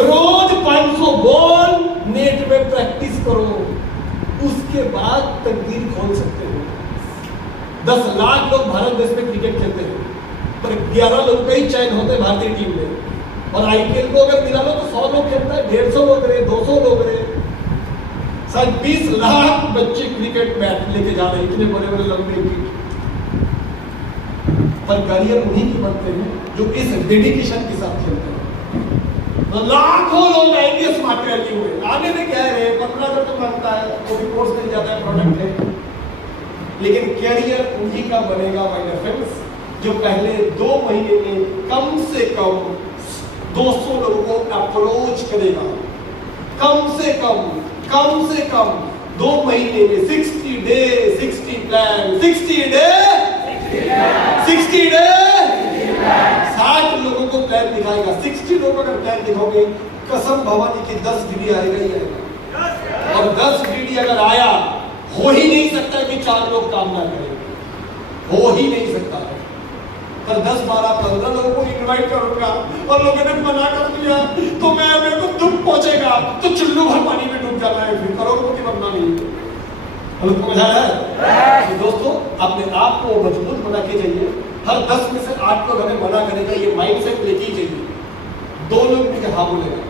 रोज 500 बॉल नेट में प्रैक्टिस करो, उसके बाद तकदीर खोल सकते हो। 10 लाख लोग भारत देश में क्रिकेट खेलते हैं, पर 11 लोग का ही चयन होते हैं भारतीय टीम में। और आईपीएल को अगर मिला लो तो 100 लोग खेलता है, 150 लोग रहे, 200 लोग रहे। सर 20 लाख बच्चे क्रिकेट मैच लेके जा रहे हैं, इतने बड़े बड़े लंबे किट। पर करियर उन्हीं के बनते हैं जो इस डेडिकेशन के साथ खेलते हैं। तो लाखों लोग आएंगे स्मार्ट वैल्यू में, आने में क्या है 15 तो बनता है, वो भी कोर्स मिल जाता है, प्रोडक्ट है, लेकिन कैरियर उन्हीं का बनेगा माय फ्रेंड्स जो पहले 2 महीने में कम से कम 200 लोगों को अप्रोच करेगा। कम से कम 2 महीने में 60 डे 60 प्लान 60 डे 60 लोगों को प्लान दिखाएगा। 60 लोगों का प्लान दिखाओगे, कसम भवानी की 10 वीडियो आएगा ही आएगा। और 10 वीडियो अगर आया, हो ही नहीं सकता कि 4 लोग काम ना करें, हो ही नहीं सकता है। पर 10 12 15 लोगों को इनवाइट करूंगा और लोगों ने मना कर दिया तो मेरे को दुख पहुंचेगा, तो चुल्लू भर पानी में डूब जाना है, फिर करोड़ों की बदनामी है। मजा है? तो दोस्तों अपने आप को मजबूत बना के जाइए। हर 10 में से 8 लोग हमें मना करेगा, ये माइंडसेट लेके ही चाहिए। 2 लोग मुझे हाँ बोलेगा,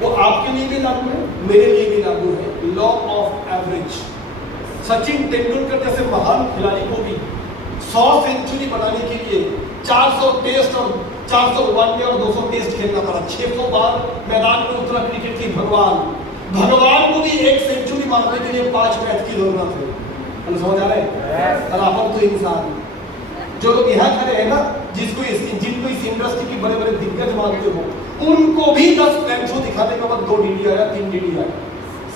वो आपके लिए भी लागू है, मेरे लिए भी लागू है। Law of average. Sachin Tendulkar जैसे महान खिलाड़ी को भी 100 सेंचुरी बनाने के लिए 400 टेस्ट और 400 वनडे और 200 टेस्ट खेलना पड़ा। 600 बार मैदान में उतरा क्रिकेट की भगवान को भी 1 सेंचुरी मारने के लिए 5 मैच की जरूरत है। समझ आ रहा है? और आप तो इंसान जो लोग यहाँ खड़े हैं ना, जिनको इस इंडस्ट्री की बड़े बड़े दिग्गज मानते हो, उनको भी 10 प्लान शो दिखाने के बाद 2 डीडी आया, 3 डीडी आया।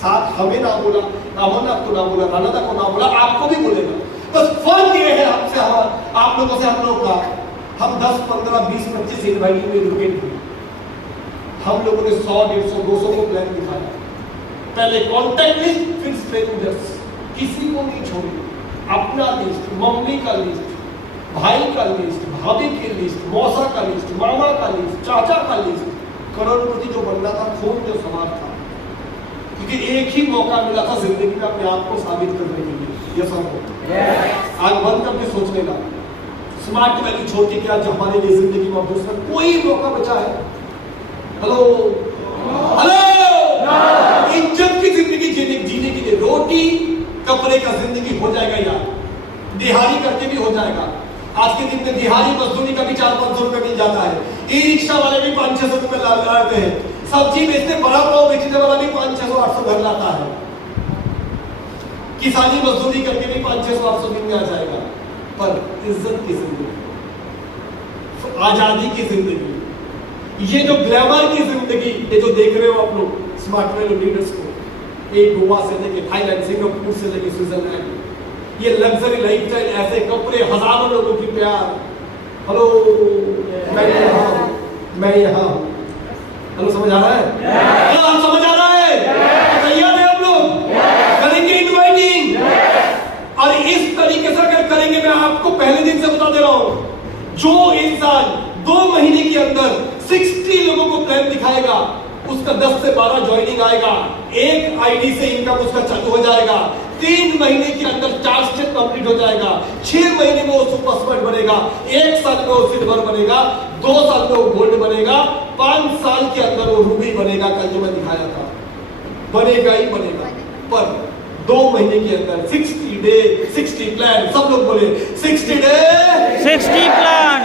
साथ हमें ना बोला, अमरनाथ को ना बोला, रानादा को ना बोला, आपको भी बोलेगा। बस फर्क ये है हमसे, आप लोगों से हम लोग का, हम 10 15 20 25 इनवाइटिंग में रुके थे। हम लोगों ने 100 150 200 को प्लान दिखाया। पहले कॉन्टैक्ट लिस्ट, फिर स्ट्रेंजर्स, किसी को नहीं छोड़े। अपना लिस्ट, मम्मी का लिस्ट, भाई का लिस्ट, भाभी की लिस्ट, मौसा का लिस्ट, मामा का लिस्ट, चाचा का लिस्ट। करोड़पति जो बनना था, खून जो सवार था, क्योंकि एक ही मौका मिला था जिंदगी में अपने आप को साबित करने के लिए। ये सब आग बंद करके सोचने का, स्मार्ट वैल्यू छोड़ के क्या हमारे लिए जिंदगी में दूसरा कोई मौका बचा है? हेलो हेलो, इज्जत की जिंदगी जीने के लिए रोटी कपड़े का जिंदगी हो जाएगा यार, दिहाड़ी करके भी हो जाएगा। आज के दिन में दिहाड़ी मजदूरी का भी 400-500 रुपए मिल जाता है। ई रिक्शा वाले भी 500-600 रुपए लाते हैं। सब्जी बेचते, बड़ा पाव बेचने वाला भी 500-600-800 घर लाता है। किसानी मजदूरी करके भी 500-600-800 दिन में आ जाएगा। पर इज्जत की जिंदगी, आजादी की जिंदगी, ये जो ग्लैमर की जिंदगी, ये जो देख रहे हो आप लोग स्मार्ट वैल्यू लीडर्स को, एक गोवा से लेके थाईलैंड, सिंगापुर से लेके स्विट्जरलैंड, ये लग्जरी लाइफस्टाइल, ऐसे कपड़े, हजारों लोगों की प्यार। हेलो, मैं यहाँ हूँ। हेलो, समझ आ रहा है? हेलो, समझ आ रहा है? तैयार है हम लोग? करेंगे इनवाइटिंग, और इस तरीके से अगर करेंगे, मैं आपको पहले दिन से बता दे रहा हूँ, जो इंसान 2 महीने के अंदर 60 लोगों को प्लान दिखाएगा, उसका 10 से 12 ज्वाइनिंग आएगा, 1 आईडी से इनकम उसका चालू हो जाएगा, 3 महीने के अंदर 4 स्टेप कंप्लीट हो जाएगा, 6 महीने में वो सुपर स्मार्ट बनेगा, 1 साल में वो सिल्वर बनेगा, 2 साल में वो गोल्ड बनेगा, 5 साल के अंदर वो रूबी बनेगा। कल जो मैं दिखाया था, बनेगा ही बनेगा। पर 2 महीने के अंदर 60 डे 60 प्लान, सब लोग बोले 60 डे 60 प्लान,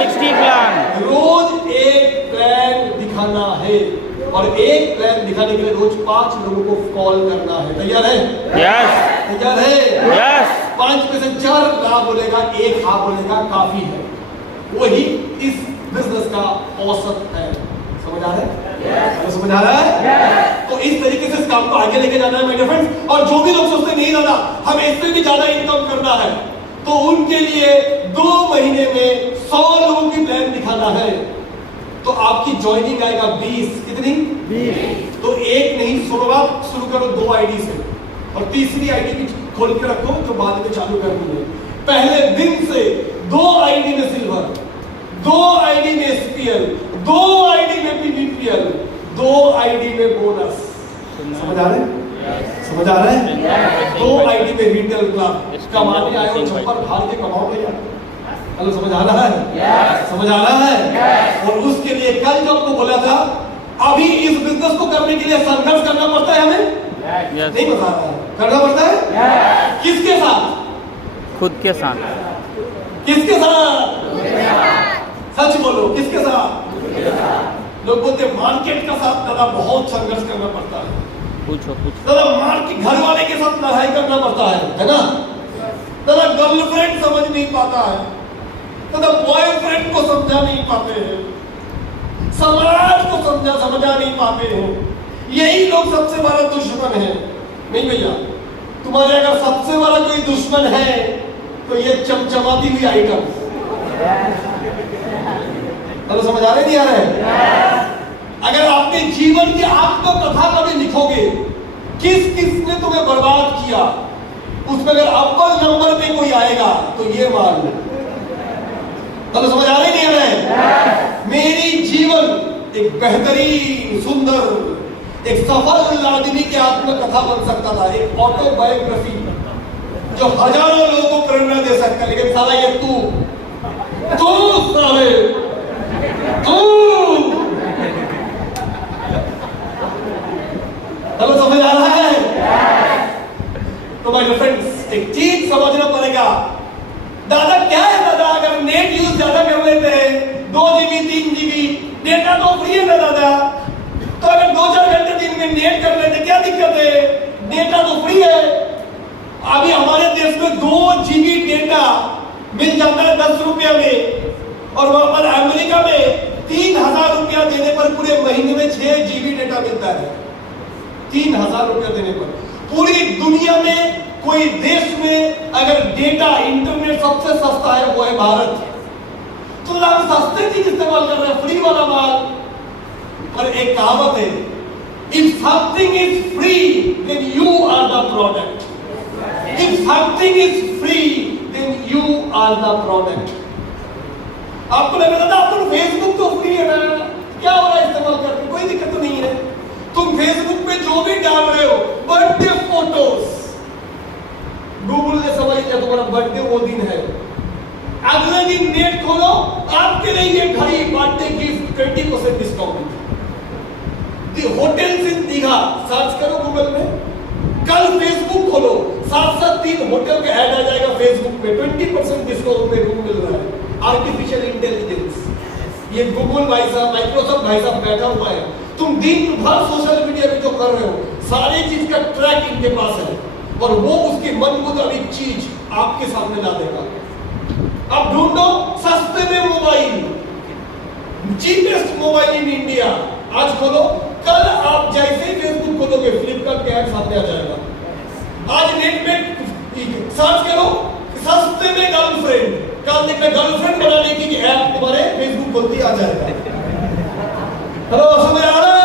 60 प्लान, रोज 1 प्लान दिखाना है, और 1 प्लान दिखाने के लिए रोज 5 लोगों को कॉल करना है। तैयार है? यस, तैयार है? यस। 5 में से 4 ना बोलेगा, 1 हाँ बोलेगा, काफी है। वही इस बिजनेस का औसत है। समझ आ रहा है? समझ आ रहा है? तो इस तरीके से इस काम को आगे लेके जाना है मेरे फ्रेंड्स। और जो भी लोग सोचते नहीं दादा हमें इससे भी ज्यादा इनकम करना है, तो उनके लिए 2 महीने में 100 लोगों की प्लान दिखाना है, तो आपकी ज्वाइनिंग आएगा 20। कितनी? 20। तो 1 नहीं, शुरू करो 2 आईडी से, और तीसरी आईडी भी खोल के रखो जो बाद में चालू करनी है। पहले दिन से 2 आईडी में सिल्वर, 2 आईडी में एसपीएल, 2 आईडी में पीवीपीएल, 2 आईडी में बोनस। समझ आ रहा है? समझ आ रहा है? 2 आईडी में रिटेल क्लब, कमाने आए हो छप्पर फाड़ के कमाओगे यार। हेलो, समझ आ रहा है? समझ आ रहा है? और उसके लिए कल जो आपको बोला था, अभी इस बिजनेस को करने के लिए संघर्ष करना पड़ता है हमें। Yes. नहीं मजा आता है, करना पड़ता है। किसके साथ? खुद के साथ। किसके साथ? सच बोलो, किसके साथ? लोग बोलते हैं मार्केट का साथ दादा बहुत संघर्ष करना पड़ता है। पूछो पूछो। दादा मार्केट घर वाले के साथ लड़ाई करना पड़ता है ना? दादा गर्लफ्रेंड समझ नहीं पाता है, दादा बॉयफ्रेंड को समझा नहीं पाते हैं, समाज को समझा नहीं पाते हैं। यही लोग सबसे बड़ा दुश्मन है। नहीं भैया, तुम्हारे अगर सबसे बड़ा कोई दुश्मन है तो ये चमचमाती हुई आइटम। तो समझ आ रहे नहीं आ रहे? अगर आपके जीवन की आत्मकथा कभी लिखोगे, किस किसने तुम्हें बर्बाद किया, उसमें अगर अव्वल नंबर पे कोई आएगा तो ये मान लो। तो समझ आ रहे नहीं आ रहे? मेरी जीवन एक बेहतरीन सुंदर एक सफल आदमी की आत्मकथा बन सकता था, एक ऑटोबायोग्राफी जो हजारों लोगों को प्रेरणा दे सकता है। लेकिन साला ये तू साले हेलो, समझ आ रहा है? तो माय फ्रेंड्स, एक चीज समझना पड़ेगा। दादा क्या है दादा, अगर नेट यूज ज्यादा कर लेते हैं, 2 GB 3 GB डेटा तो फ्री है ना दादा, तो अगर 2-4 घंटे दिन में नेट कर लेते क्या दिक्कत है? डेटा तो फ्री है। अभी हमारे देश में 2 GB डेटा मिल जाता है 10 रुपया में, और वहां पर अमेरिका में 3000 रुपया देने पर पूरे महीने में 6 GB डेटा मिलता है। 3000 रुपया देने पर पूरी दुनिया में कोई देश में अगर डेटा इंटरनेट सबसे सस्ता है वो है भारत। तो हम सस्ते चीज इस्तेमाल कर रहे हैं, फ्री वाला माल। और एक कहावत है, if something is free then you are the product. If something is free then you are the product. आपको लग रहा था आपको फेसबुक तो फ्री है ना, क्या हो रहा है इस्तेमाल करके, कोई दिक्कत तो नहीं है। तुम फेसबुक पे जो भी डाल रहे हो, बर्थडे फोटोज, गूगल ने समझ लिया तुम्हारा बर्थडे वो दिन है। अगले दिन नेट खोलो, आपके लिए ये घड़ी बर्थडे गिफ्ट 20% डिस्काउंट। दी होटल्स इन दीघा सर्च करो गूगल में, कल फेसबुक खोलो, 7-3 होटल का ऐड आ जाएगा फेसबुक पे, 20% डिस्काउंट में रूम मिल रहा है। आर्टिफिशियल इंटेलिजेंस, ये गूगल भाई साहब, माइक्रोसॉफ्ट भाई साहब बैठा हुआ है। तुम दिन भर सोशल मीडिया में जो कर रहे हो, सारी चीज का ट्रैक इनके पास है, और वो उसकी मन मुताबिक चीज आपके सामने ला देगा। अब ढूंढो सस्ते में mobile, cheapest mobile in India, आज खोलो, कल आप जैसे फेसबुक खोलोगे फ्लिपकार्ट के ऐड सामने आ जाएगा। आज नेट में सर्च करो सस्ते में गर्लफ्रेंड, कल देखना गर्लफ्रेंड बनाने की ऐप तुम्हारे फेसबुक खोलती आ जाएगा। हेलो, समझ आ रहा है?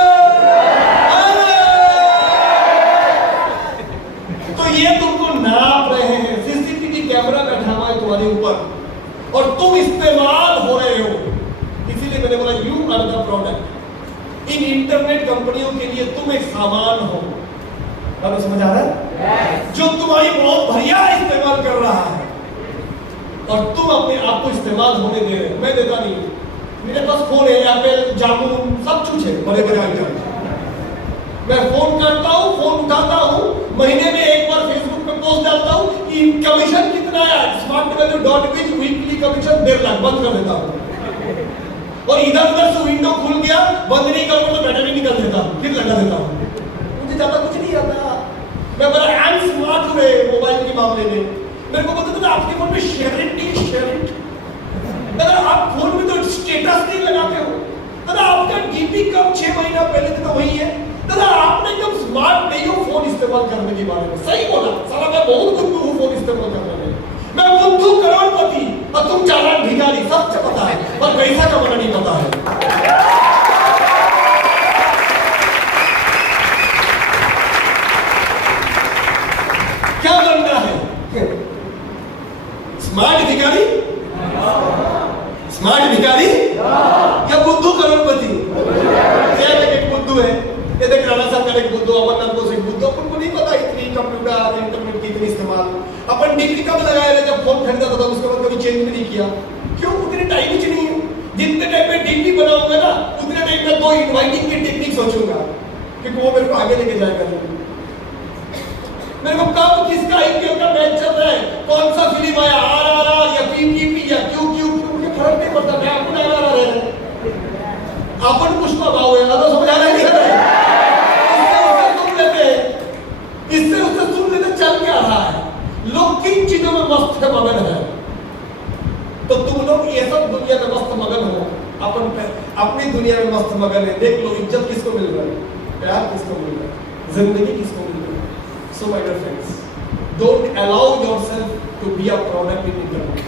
तो ये तुमको नाप रहे हैं, सीसीटीवी कैमरा बैठा हुआ है तुम्हारे ऊपर, और तुम इस्तेमाल हो रहे हो। इसीलिए मैंने बोला you are the product. In internet कंपनियों के लिए तुम एक सामान हो। हेलो, समझ आ रहा है? जो तुम्हारी बहुत बढ़िया इस्तेमाल कर रहा है, और तुम अपने आप को इस्तेमाल होने दे रहे हो। मैं देता नहीं, मेरे पास फोन है, एप्पल, जामुन, सब कुछ है, बड़े बड़े आइटम। मैं फोन करता हूँ, फोन उठाता हूँ, महीने में एक बार फेसबुक पे पोस्ट डालता हूँ कि कमीशन कितना है, smartvalue.biz वीकली कमीशन 1.5 लाख, बंद कर देता हूँ। और इधर उधर से विंडो खुल गया, बंद नहीं करूँगा तो बैटरी निकल देता हूँ, फिर लगा देता हूँ। मुझे ज्यादा कुछ नहीं आता, मैं बड़ा अनस्मार्ट हूँ मोबाइल के मामले में। मेरे को पता था आपके फोन में शेयर दादा, आप फोन में तो स्टेटस नहीं लगाते हो दादा, आपका डीपी कब 6 महीना पहले था वही है दादा, आपने कब स्मार्ट नहीं हो फोन इस्तेमाल करने के बारे में। सही बोला साला, मैं बहुत बुद्धू हूँ फोन इस्तेमाल करने में, मैं बुद्धू करोड़पति और तुम चालाक भिखारी, सब पता है, पर पैसा कमाना नहीं पता है। क्या बनना है? स्मार्ट भिखारी, स्मार्ट भिखारी या बुद्धू करोड़पति? एक बुद्धू है, ये देख राणा साहब का एक बुद्धू, अमरनाथ को एक बुद्धू। अपन को नहीं पता इतनी कंप्यूटर इंटरनेट की इतनी इस्तेमाल। अपन डिग्री कब लगाया था, जब फोन खरीदा था, उसके बाद कभी चेंज भी नहीं किया। क्यों? उतनी टाइम ही नहीं है। जितने टाइम में डिग्री बनाऊंगा ना, उतने टाइम में 2 इनवाइटिंग की टेक्निक सोचूंगा, क्योंकि वो मेरे को आगे लेके जाएगा। मेरे को कब किसका आईपीएल का मैच चल रहा है, कौन सा फिल्म आया, आरआरआर या पीपीपी या क्यू, मुझे फर्क नहीं पड़ता, मैं आपको ना रह रहे हैं अपन पुष्पा भाव है ना, तो समझ आ रहा है इससे उससे सुन लेते चल क्या रहा है, लोग किन चीजों में मस्त मगन है। तो तुम लोग ये सब दुनिया में मस्त मगन हो, अपन अपनी दुनिया में मस्त मगन है। देख लो इज्जत किसको मिल रहा है, प्यार किसको मिल रहा है, जिंदगी किसको मिल रही है। So my dear friends, don't allow yourself to be a product in internet.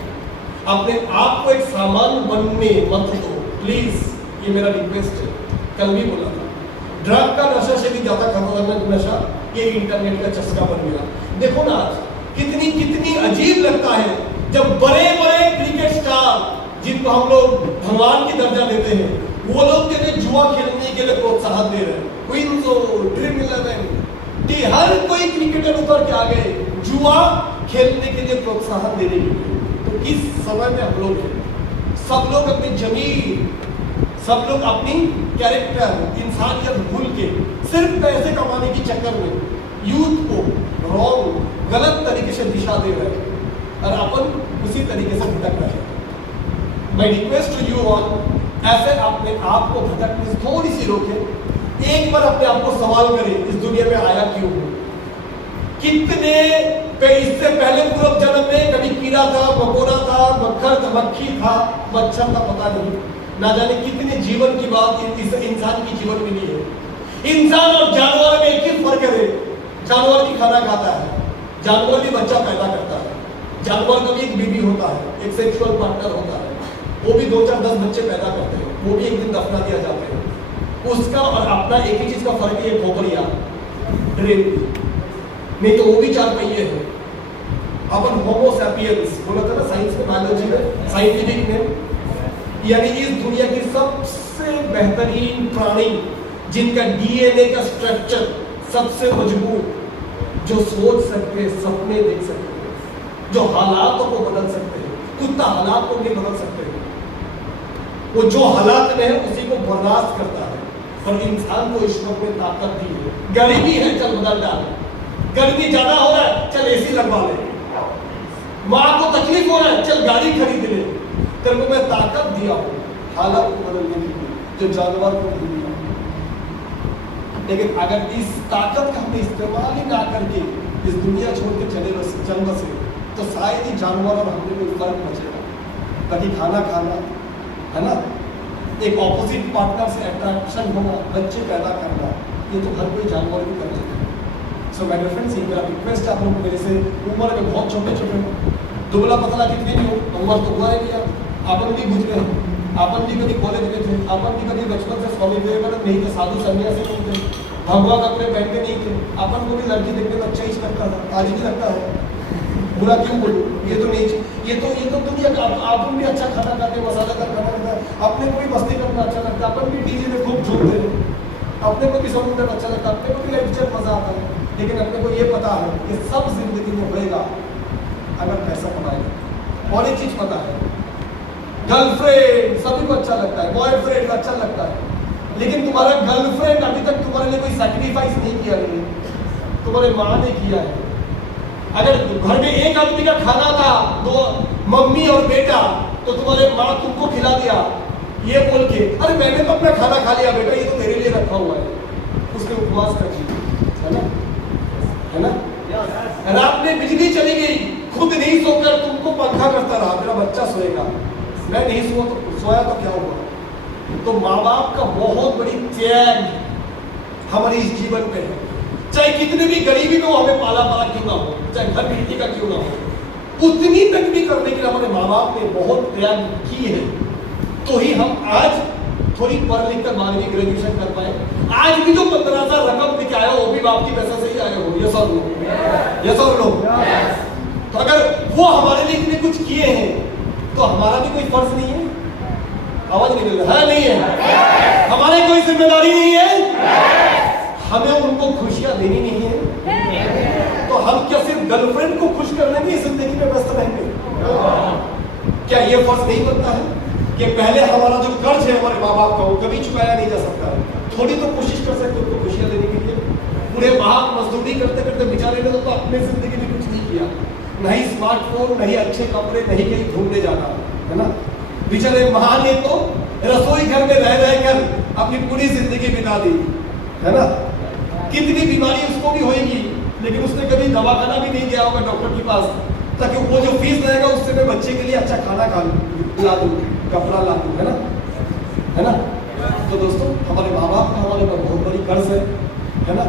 अपने आप को एक सामान बनने मत दो प्लीज, ये मेरा रिक्वेस्ट है। कल भी बोला था, ड्रग का नशा से भी ज्यादा खतरनाक नशा ये इंटरनेट का चस्का बन गया। देखो ना आज कितनी अजीब लगता है जब बड़े बड़े क्रिकेट स्टार जिनको हम लोग भगवान की दर्जा देते हैं, वो लोग कहते जुआ खेलने के लिए प्रोत्साहन दे रहे हैं। क्वींसो, ड्रीम 11 कि हर कोई क्रिकेटर उतर के आ गए जुआ खेलने के लिए प्रोत्साहन देने के लिए। तो किस समय में हम लोग हैं, सब लोग अपनी जमीन, सब लोग अपनी कैरेक्टर, इंसानियत भूल के सिर्फ पैसे कमाने के चक्कर में यूथ को रॉन्ग, गलत तरीके से दिशा दे रहे हैं और अपन उसी तरीके से भटक रहे हैं। मैं रिक्वेस्ट टू यू ऑल, ऐसे अपने आप को भटकने से थोड़ी सी रोके। एक बार अपने आप को सवाल करें, इस दुनिया में आया क्यों हूं? कितने पे इससे पहले पूर्व जन्म में कभी कीड़ा था, मकोड़ा था, मक्खर था, मक्खी था, मच्छर था, पता नहीं, ना जाने कितने जीवन की बात इस इंसान की जीवन में नहीं है। इंसान और जानवर में एक ही फर्क है, जानवर भी खाना खाता है, जानवर भी बच्चा पैदा करता है, जानवर का भी एक बीवी होता है, एक सेक्सुअल पार्टनर होता है, वो भी 2 4 10 बच्चे पैदा करते हैं, वो भी एक दिन दफना दिया जाते हैं। उसका और अपना एक ही चीज का फर्क है, खोपड़िया ड्रेन, नहीं तो वो भी 4 पहिए हैं। अपन होमो सैपियंस बोला था ना साइंस में, बायोलॉजी में, साइंटिफिक में, यानी इस दुनिया की सबसे बेहतरीन प्राणी जिनका डीएनए का स्ट्रक्चर सबसे मजबूत, जो सोच सकते हैं, सपने देख सकते हैं, जो हालातों को बदल सकते हैं। कुत्ता हालात को नहीं बदल सकते, वो जो हालात में है उसी को बर्दाश्त करता है। और इंसान को ईश्वर ने ताकत दी है। गरीबी है, चल बदल डाल, गर्मी ज्यादा हो रहा है, चल एसी लगवा ले, माँ को तकलीफ हो रहा है, चल गाड़ी खरीद ले। तेरे को मैं ताकत दिया हूं हालात को बदलने के लिए, जो जानवर को नहीं दिया। लेकिन अगर इस ताकत का हमने इस्तेमाल ही ना करके इस दुनिया छोड़ के चल बसे, तो शायद ही जानवर और हमने कोई फर्क बचेगा। कभी खाना खाना है ना, एक ऑपोजिट पार्टनर से अट्रैक्शन होना, बच्चे पैदा करना, ये तो हर कोई जानवर भी कर लेता है। सो माय डियर फ्रेंड्स, मेरा रिक्वेस्ट आप लोग मेरे से उम्र में बहुत छोटे छोटे हो, दुबला पतला कितने भी हो, उम्र तो हुआ है नहीं, अपन भी गुजरे हैं, अपन भी कभी कॉलेज में थे, अपन भी कभी बचपन से स्वामी विवेकानंद नहीं थे, साधु सन्यासी नहीं थे, भगवा कपड़े पहनते नहीं थे, अपन को भी लड़की देखने में अच्छा ही लगता था, आज भी लगता है, बुरा क्यों बोलूं? ये तो नहीं, ये तो दुनिया का, अपन भी अच्छा खाना खाते, मसालेदार खाना खाता है, अपने को भी मस्ती करना अच्छा लगता है, अपन भी डीजे में खूब झूमते हैं, अपने को भी समुद्र अच्छा लगता है, अपने को भी लाइफ में मजा आता है। लेकिन अपने को ये पता है कि सब जिंदगी में होएगा अगर पैसा कमाएगा। और एक चीज पता है, गर्लफ्रेंड सभी को अच्छा लगता है, बॉयफ्रेंड अच्छा लगता है, लेकिन तुम्हारा गर्लफ्रेंड अभी तक तुम्हारे लिए कोई सैक्रिफाइस नहीं किया है, तुम्हारे माँ ने किया है। अगर घर में एक आदमी का खाना था, 2 मम्मी और बेटा, तो तुम्हारे माँ तुमको खिला दिया ये बोल के, अरे मैंने तो अपना खाना खा लिया बेटा, ये तो तेरे लिए रखा हुआ है, उसके उपवास कर दी, है ना, है ना। रात में बिजली चली गई, खुद नहीं सोकर तुमको पंखा करता रहा, मेरा बच्चा सोएगा, मैं नहीं सोया तो क्या हुआ। तो माँ बाप का बहुत बड़ी त्याग हमारे इस जीवन पे है, चाहे कितने भी गरीबी में हमें पाला क्यों ना हो, चाहे घर मिट्टी का क्यों ना हो, उतनी तक भी करने के लिए हमारे माँ बाप ने बहुत त्याग की है, तो ही हम आज थोड़ी पढ़ लिख कर मान ली ग्रेजुएशन कर पाए। आज भी जो 15,000 रकम लेके आया वो भी बाप की पैसा से ही आए हो, ये सब लोग, ये सब लोग। तो अगर वो हमारे लिए इतने कुछ किए हैं तो हमारा भी कोई फर्ज नहीं है? आवाज नहीं मिल रहा है, नहीं है, हमारी कोई जिम्मेदारी नहीं है? हमें उनको खुशियां देनी नहीं है, तो हम क्या सिर्फ गर्लफ्रेंड को खुश करने की जिंदगी में व्यस्त रहेंगे? क्या ये फर्ज नहीं बनता है कि पहले हमारा जो कर्ज है हमारे माँ बाप का, वो कभी चुकाया नहीं जा सकता है, थोड़ी तो कोशिश कर सकते उनको खुशियां देने के लिए। पूरे माह मजदूरी करते करते बेचारे ने तो अपने जिंदगी में कुछ नहीं किया, नहीं स्मार्टफोन, नहीं अच्छे कपड़े, नहीं कहीं घूमने जाना, है ना। बेचारे माँ ने तो रसोई घर में रह कर अपनी पूरी जिंदगी बिता दी, है ना। कितनी बीमारी उसको भी होगी, लेकिन उसने कभी दवाखाना भी नहीं गया होगा डॉक्टर के पास, ताकि वो जो फीस रहेगा उससे मैं बच्चे के लिए अच्छा खाना ला दूं, कपड़ा ला दूं, है ना। तो दोस्तों, हमारे माँ बाप का हमारे पर बहुत बड़ी कर्ज है ना।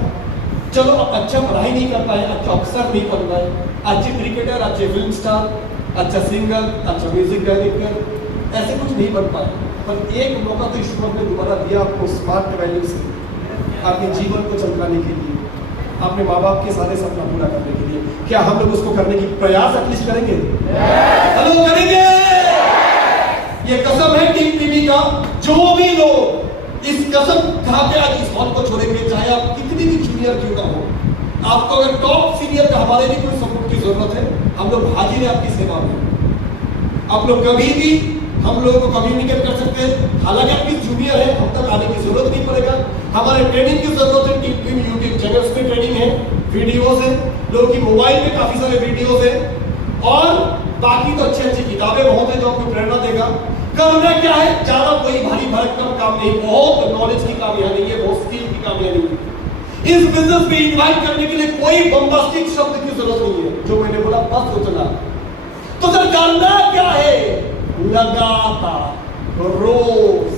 चलो अब अच्छा पढ़ाई नहीं कर पाए, अच्छा अफसर नहीं बन पाए, अच्छे क्रिकेटर, अच्छे फिल्म स्टार, अच्छा सिंगर, अच्छा म्यूजिक डायरेक्टर, ऐसे कुछ नहीं बन पाए, पर एक मौका तो ईश्वर ने दोबारा दिया आपको स्मार्ट वैल्यू से आपके जीवन को चमकाने के लिए, अपने माँ बाप के सारे सपना पूरा करने के लिए। क्या हम लोग उसको करने की प्रयास एटलीस्ट करेंगे? हेलो, करेंगे। ये कसम है टीम टीवी का, जो भी लोग इस कसम खा के आज इस हॉल को छोड़ेंगे, चाहे आप कितनी भी जूनियर क्यों ना हो, आपको अगर टॉप सीनियर का हमारे भी कोई सपोर्ट की जरूरत है, हम लोग हाजिर है आपकी सेवा में। आप लोग कभी भी हम लोगों को कम्युनिकेट कर सकते हैं, हालांकि आपकी जूनियर है, हम तक आने की जरूरत नहीं पड़ेगा। हमारे ट्रेनिंग की जरूरत है, टीम टीवी यूट्यूब चैनल्स पे ट्रेनिंग है, वीडियोस है, लोगों की मोबाइल में काफी सारे वीडियोस है, और बाकी तो अच्छी अच्छी किताबें बहुत है जो आपको प्रेरणा देगा। करना क्या है, ज्यादा कोई भारी भरकम काम नहीं, बहुत नॉलेज की काम यहाँ नहीं है, बहुत स्किल की काम यहाँ नहीं है। इस बिजनेस में इन्वाइट करने के लिए कोई बम्बास्टिक शब्द की जरूरत नहीं है, जो मैंने बोला बस सोचना। तो सर करना क्या है, लगातार रोज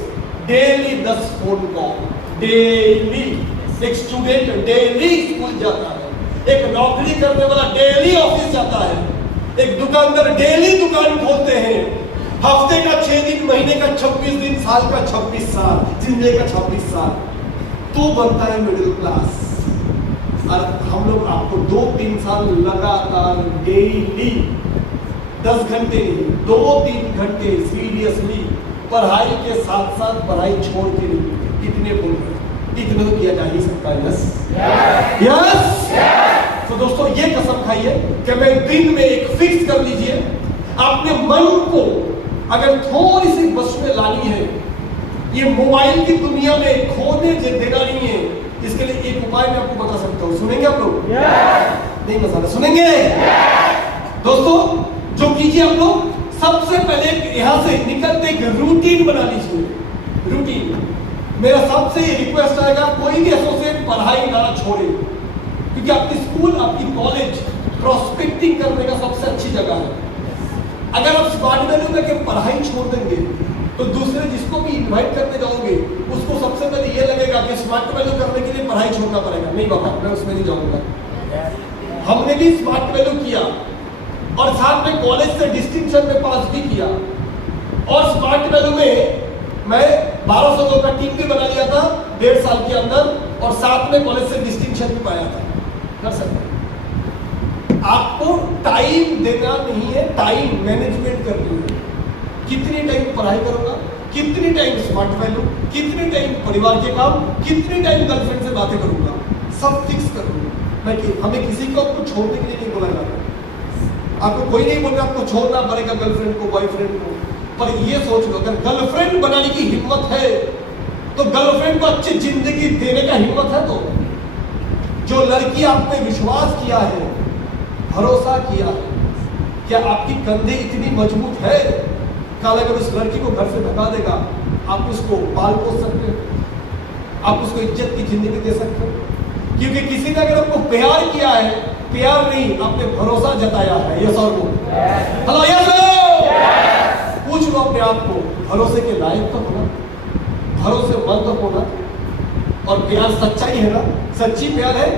डेली 10 फोन कॉल, डेली। एक स्टूडेंट डेली स्कूल जाता है, एक नौकरी करने वाला डेली ऑफिस जाता है, एक दुकानदार डेली दुकान खोलते हैं, हफ्ते का 6 दिन, महीने का 26 दिन, साल का 26 साल, जिंदगी का 26 साल, तो बनता है मिडिल क्लास। और हम लोग आपको 2-3 साल लगातार डेली 10 घंटे, 2-3 घंटे सीरियसली पढ़ाई के साथ साथ पढ़ाई छोड़ के नहीं, कितने बोल रहे, इतना तो किया जा ही सकता है। Yes yes. तो दोस्तों, ये कसम खाइए कि मैं दिन में एक फिक्स कर लीजिए, अपने मन को अगर थोड़ी सी बस में लानी है, ये मोबाइल की दुनिया में खोने देना नहीं है, इसके लिए एक उपाय मैं आपको बता सकता हूं। सुनेंगे आप लोग? नहीं मसाला, सुनेंगे? दोस्तों, जो कीजिए आप लोग, सबसे पहले यहां से निकलते एक रूटीन बना लीजिए। रूटीन मेरा सबसे रिक्वेस्ट आएगा, कोई भी एसोसिएट पढ़ाई ना छोड़े, क्योंकि आपकी स्कूल, आपकी कॉलेज प्रोस्पेक्टिंग करने का सबसे अच्छी जगह है। अगर आप स्मार्ट वैल्यू में के पढ़ाई छोड़ देंगे, तो दूसरे जिसको भी इनवाइट करने जाओगे, उसको सबसे पहले ये लगेगा कि स्मार्ट वैल्यू करने के लिए पढ़ाई छोड़ना पड़ेगा। नहीं बाबा, मैं उसमें नहीं जाऊंगा। हमने भी स्मार्ट वैल्यू किया और साथ में कॉलेज से डिस्टिंक्शन में पास भी किया, और स्मार्ट वैल्यू में मैं 1200 लोगों का टीम भी बना लिया था 1.5 साल के अंदर, और साथ में कॉलेज से डिस्टिंक्शन भी पाया था। कर सकते आपको टाइम देना नहीं है, टाइम मैनेजमेंट करनी है। कितनी टाइम पढ़ाई करूंगा, कितनी टाइम स्मार्ट वैल्यू, कितनी टाइम परिवार के काम, कितनी टाइम गर्लफ्रेंड से बातें करूंगा, सब फिक्स करूंगा। मैं हमें किसी को आपको छोड़ने के लिए नहीं बोला जाता, आपको कोई नहीं बोल रहा आपको छोड़ना पड़ेगा गर्लफ्रेंड को, बॉयफ्रेंड को, पर ये सोच लो, अगर गर्लफ्रेंड बनाने की हिम्मत है तो गर्लफ्रेंड को अच्छी जिंदगी देने का हिम्मत है। तो जो लड़की आप पे विश्वास किया है, भरोसा किया है, क्या आपकी कंधे इतनी मजबूत है, कल अगर उस लड़की को घर से भगा देगा, आप उसको पाल पोस सकते हो, आप उसको इज्जत की जिंदगी दे सकते हो? क्योंकि किसी ने अगर आपको प्यार किया है, प्यार नहीं, आपने भरोसा जताया है। यस और नो? Hello, yes no? पूछ लो अपने आप को, भरोसे के लायक तो होना, भरोसेमंद तो होना, और प्यार सच्चाई है ना? सच्ची प्यार है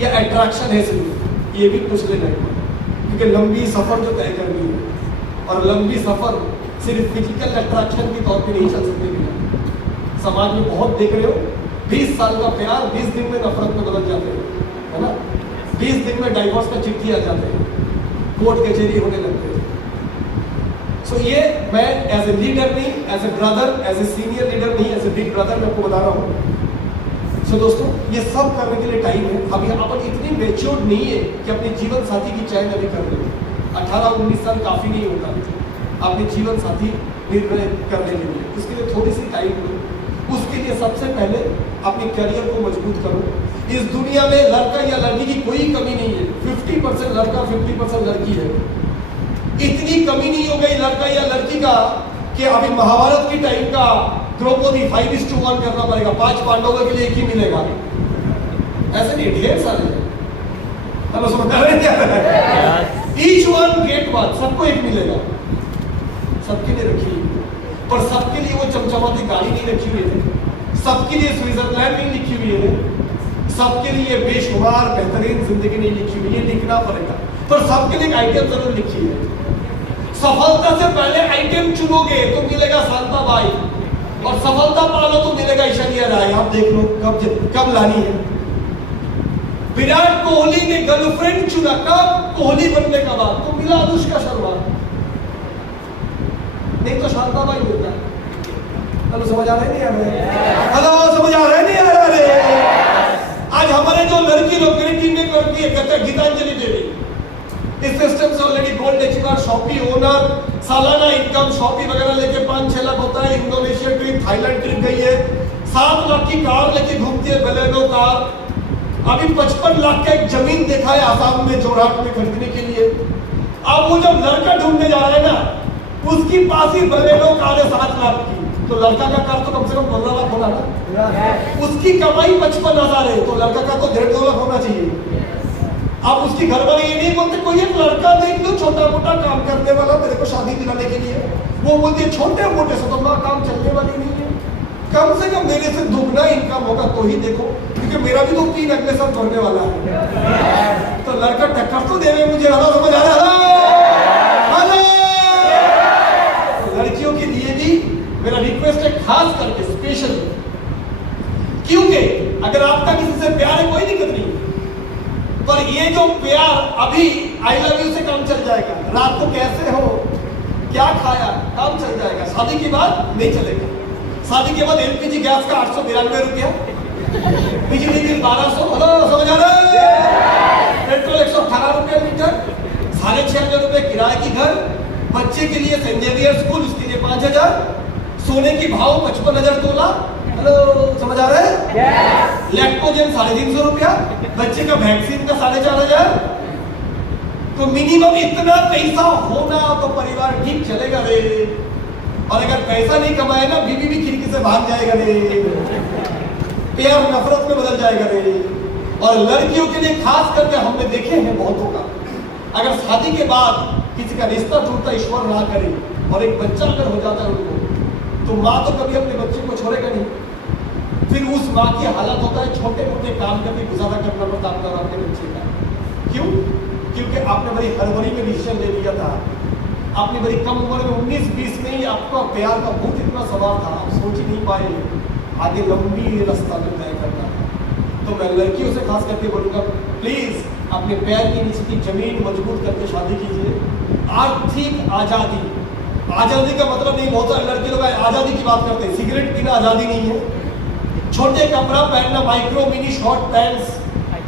या अट्रैक्शन है सिर्फ, ये भी पूछ लेना है। क्योंकि लंबी सफर जो तय करनी है, और लंबी सफर सिर्फ फिजिकल अट्रैक्शन के तौर पे नहीं चल सकती भैया। समाज में बहुत देख रहे हो, 20 साल का प्यार 20 दिन में नफरत में बदल जाते हैं, है ना? 20 दिन में डाइवोर्स का चिट्ठी आ जाते हैं, कोर्ट कचहरी होने लगते हैं। सो ये मैं एज ए लीडर नहीं, as a brother, as a senior leader नहीं, एज ए बिग ब्रदर मैं आपको बता रहा हूँ। सो दोस्तों, ये सब करने के लिए टाइम है। अभी अपन इतनी मैच्योर्ड नहीं है कि अपने जीवन साथी की चयन अभी कर ले। 18-19 साल काफी नहीं होता अपने जीवन साथी निर्णय करने के लिए, उसके लिए थोड़ी सी टाइम लो। उसके लिए सबसे पहले अपने करियर को मजबूत करो, इस दुनिया में लड़का या लड़की की कोई कमी नहीं है। 50% लड़का 50% लड़की है। इतनी कमी नहीं हो गई लड़का या लड़की का कि अभी महाभारत की टाइम का द्रौपदी 5:1 करना पड़ेगा, 5 पांडवों के लिए एक ही मिलेगा। ऐसे नहीं, ढेर सारे हम समझ रहे हैं। ईच वन गेट वन, सबको एक मिलेगा, सबके लिए रखी है। पर सबके लिए वो चमचमाती गाड़ी नहीं रखी हुई है, सबके लिए स्विट्जरलैंड नहीं लिखी हुई है, सबके लिए बेशुमार बेहतरीन जिंदगी नहीं लिखी हुई है, लिखना पड़ेगा। पर सबके लिए एक आइटम जरूर लिखी है। सफलता से पहले आइटम चुनोगे तो मिलेगा शांताबाई, और सफलता पालो तो मिलेगा ऐश्वर्या राय। आप देख लो कब लानी है। विराट कोहली ने गर्लफ्रेंड चुना कब? कोहली बनने का बाद तो मिला अनुष्का शर्मा, नहीं तो शांताबाई मिलता। हेलो समझ आ रहे नहीं हमें? हेलो समझ आ रहे नहीं आ रहे? आज हमारे जो लड़की लोग मेरी टीम में करती है, गीतांजलि देवी, इस सिस्टम से already gold achiever, shoppe owner, सालाना इनकम शॉपी वगैरह लेके 5-6 लाख होता है। इंडोनेशिया ट्रिप, थाईलैंड ट्रिप गई है, 7 लाख की कार लेके घूमती है, बलेनो कार। अभी 55 लाख का एक जमीन देखा है आसाम में जोरहाट में खरीदने के लिए। अब वो जब लड़का ढूंढने जा रहे हैं ना, उसकी पास ही बलेनो कार है 7 लाख की, तो लड़का का कार तो कम से कम 15 लाख होना ना। उसकी कमाई 55,000 है, तो लड़का का तो 1.5-2 लाख होना चाहिए। अब उसकी घरवाली ये नहीं बोलते कोई एक लड़का देख लो छोटा मोटा काम करने वाला मेरे को शादी दिलाने के लिए, वो बोलती है छोटे मोटे से तो माँ काम चलने वाली नहीं है, कम से कम मेरे से दुगना इनकम होगा तो ही देखो, क्योंकि मेरा भी तो 3 अगले साल बढ़ने वाला है। तो लड़का टक्कर तो देवे मुझे। हेलो समझ आ रहा है? लड़कियों के लिए भी मेरा रिक्वेस्ट है, खास करके स्पेशल, क्योंकि अगर आपका किसी से प्यार है कोई दिक्कत नहीं, पर ये जो प्यार अभी आई लव यू से काम चल जाएगा, रात को कैसे हो, क्या खाया, काम चल जाएगा, शादी के बाद नहीं चलेगा। शादी के बाद एलपीजी गैस का 892 रुपया, बिजली बिल 1200, हेलो समझ आ रहा है? पेट्रोल 118 रुपया लीटर, 6,500 रुपए किराए की घर, बच्चे के लिए सेंट जेवियर स्कूल, उसके लिए 5,000, सोने की भाव 55,000 तोला। हेलो समझ आ रहा है? लैक्टोजन 350 रुपया, बच्चे का वैक्सीन का 4,500। तो मिनिमम इतना पैसा होना तो परिवार ठीक चलेगा रे। और अगर पैसा नहीं कमाए ना, बीवी भी खिड़की से भाग जाएगा रे, प्यार नफरत में बदल जाएगा रे। और लड़कियों के लिए खास करके हमने देखे हैं बहुतों का, अगर शादी के बाद किसी का रिश्ता टूटता, ईश्वर ना करे, और एक बच्चा अगर हो जाता है उनको, तो माँ तो कभी अपने बच्चे को छोड़ेगा नहीं। फिर उस माँ की हालत होता है छोटे मोटे काम करके गुजारा करना पड़ता आपका और अपने बच्चे का। क्यों? क्योंकि आपने बड़ी हड़बड़ी में डिसीजन ले लिया था, आपने बड़ी कम उम्र में 19-20 में ही आपका प्यार का भूत इतना सवार था, आप सोच ही नहीं पाए आगे लंबी रास्ता में तय करना था। तो मैं लड़कियों से खास करके बोलूँगा, प्लीज अपने पैर की नीचे की जमीन मजबूत करके शादी कीजिए। आर्थिक आजादी, आजादी का मतलब नहीं, बहुत सारे लड़के लोग आजादी की बात करते हैं, सिगरेट पीना आजादी नहीं है, छोटे कपड़ा पहनना, माइक्रो मिनी शॉर्ट पैंट्स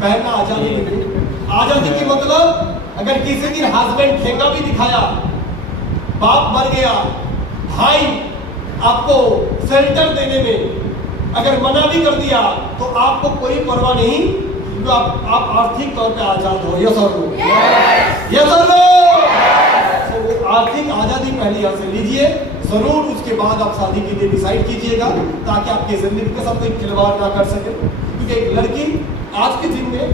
पहनना आजादी नहीं है। आजादी की मतलब अगर किसी दिन हस्बैंड ठेका भी दिखाया, बाप मर गया, भाई आपको शेल्टर देने में अगर मना भी कर दिया, तो आपको कोई परवाह नहीं, क्योंकि आप आर्थिक तौर पे आजाद हो। यस और नो? यस और नो? तो आर्थिक आजादी पहले यहाँ से लीजिए, जरूर उसके बाद आप शादी के लिए डिसाइड कीजिएगा, ताकि आपकी जिंदगी के साथ कोई खिलवाड़ ना कर सके। क्योंकि एक लड़की आज के दिन में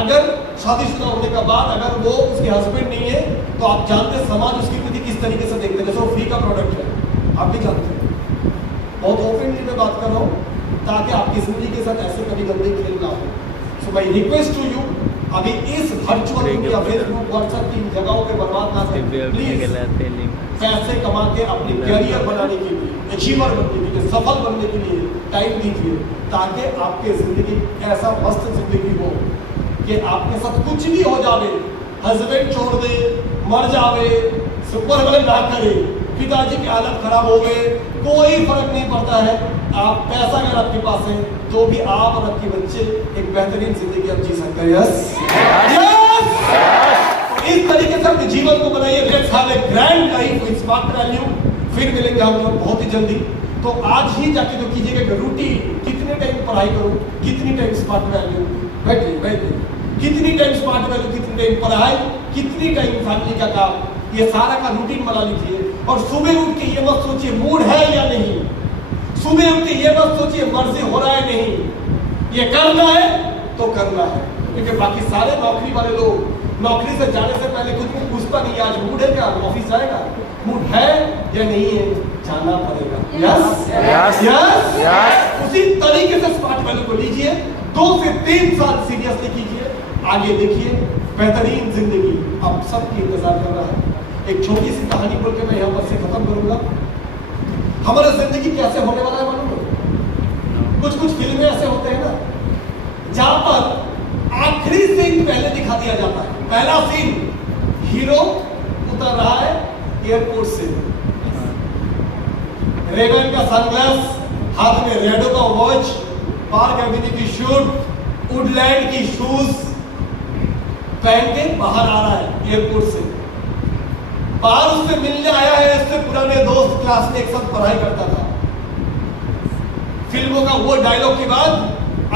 अगर शादीशुदा होने का बाद अगर वो उसके हस्बैंड नहीं है, तो आप जानते हैं समाज उसकी प्रति किस तरीके से देखते हैं, जैसे वो फ्री का प्रोडक्ट है, आप भी जानते हैं। बहुत ओपनली मैं बात कर रहा हूँ, ताकि आपकी जिंदगी के साथ ऐसे कभी गंदे खेल ना हो। So my request to you, अभी इस वर्चुअल दुनिया, फेसबुक, व्हाट्सएप की जगहों पे बर्बाद ना करें प्लीज। पैसे कमा के अपनी कैरियर बनाने के लिए, अचीवर बनने के लिए, सफल बनने के लिए टाइम दीजिए, ताकि आपके जिंदगी ऐसा मस्त जिंदगी हो कि आपके साथ कुछ भी हो जावे, हस्बैंड छोड़ दे, मर जावे, सुपर वाले ना करे, पिताजी की हालत खराब हो गए, कोई फर्क नहीं पड़ता है। आप पैसा अगर आपके पास है तो भी आप और आपके बच्चे एक बेहतरीन जिंदगी आप जी सकते हैं। यस यस, इस तरीके से अपने जीवन को बनाइए। Let's have a grand life with smart value. फिर मिलेंगे हम लोग बहुत ही जल्दी। तो आज ही जाके जो कीजिएगा, रूटीन, कितने टाइम पढ़ाई करूं, कितनी टाइम स्मार्ट वैल्यू, बैठिए। कितनी टाइम स्मार्ट वैल्यू, कितनी टाइम पढ़ाई, कितनी टाइम फैमिली का काम, ये सारा का रूटीन बना लीजिए। और सुबह उठ के ये मत सोचिए मूड है या नहीं, सुबह उठ के ये मत सोचिए मर्जी हो रहा है नहीं, ये करना है तो करना है। क्योंकि बाकी सारे नौकरी वाले लोग नौकरी से जाने से पहले खुद को पूछता नहीं आज मूड है क्या, ऑफिस जाएगा, मूड है या नहीं है, जाना पड़ेगा। यस। उसी तरीके से स्मार्ट वैल्यू को लीजिए, 2 से 3 साल सीरियसली कीजिए, आगे देखिए बेहतरीन जिंदगी आप सबकी इंतजार कर रहा है। एक छोटी सी कहानी बोल के मैं यहाँ पर से खत्म करूंगा। हमारा जिंदगी कैसे होने वाला है मालूम है? कुछ फिल्में ऐसे होते हैं ना जहां पर आखिरी सीन पहले दिखा दिया जाता है। पहला सीन, हीरो उतर रहा है एयरपोर्ट से, रेवन का सनग्लास, हाथ में रेडो का वॉच, पार्क एवेन्यू की शूट, वुडलैंड की शूज पहन के बाहर आ रहा है एयरपोर्ट से। बाहर उससे मिलने आया है इससे पुराने दोस्त, क्लास में एक साथ पढ़ाई करता था। फिल्मों का वो डायलॉग के बाद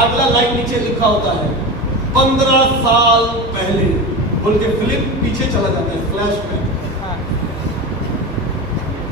अगला लाइन नीचे लिखा होता है 15 साल पहले बोल के फिल्म पीछे चला जाता है, फ्लैशबैक।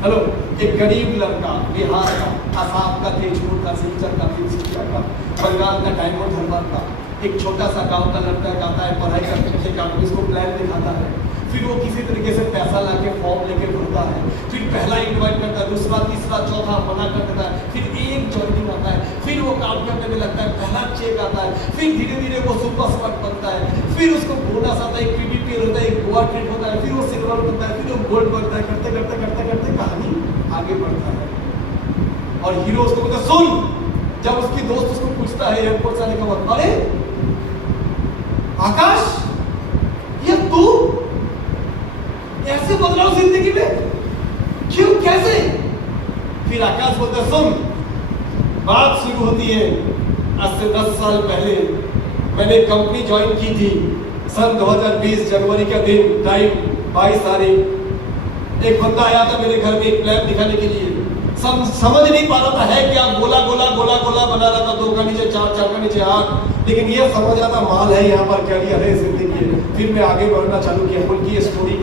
हेलो, एक गरीब लड़का बिहार का, आसाम का, तेजपुर का, सिलचर का, तिनसुकिया का, बंगाल का, डायमंड हार्बर का, एक छोटा सा गांव का लड़का आता है, पढ़ाई करके काम इसको प्लान दिखाता है, फिर वो किसी तरीके से पैसा लाके फॉर्म लेके भरता है, फिर पहला इनवाइट करता है, दूसरा, तीसरा, चौथा मना कर देता है, फिर एक जॉइनिंग आता है, फिर वो काम करने में लगता है, पहला चेक आता है, फिर धीरे धीरे वो सुपर स्मार्ट बनता है, फिर उसको बोनस आता है, एक पीडीपी होता है, एक गोवा ट्रिप होता है, फिर वो सिल्वर बनता है, फिर वो गोल्ड बनता है, करते करते करते करते कहानी आगे बढ़ता है। और हीरो उसको बोलता है सुन, जब उसकी दोस्त उसको पूछता है एयरपोर्ट से आने के बाद, अरे आकाश ये तू ऐसे बदलाव जिंदगी में क्यों, कैसे? फिर आकाश बोलता है सुन, बात शुरू होती है आज से 10 साल पहले मैंने कंपनी ज्वाइन की थी सन 2020 जनवरी का दिन, टाइम 22 तारीख। एक बंदा आया था मेरे घर में एक प्लान दिखाने के लिए, समझ नहीं पा रहा था है क्या, गोला गोला गोला गोला बना रहा था, 2 का नीचे 4, 4 का नीचे 8, लेकिन ये समझ रहा था माल है यहाँ पर, कैरियर है, जिंदगी है। फिर मैं आगे बढ़ना चालू किया, बोल की ये स्टोरी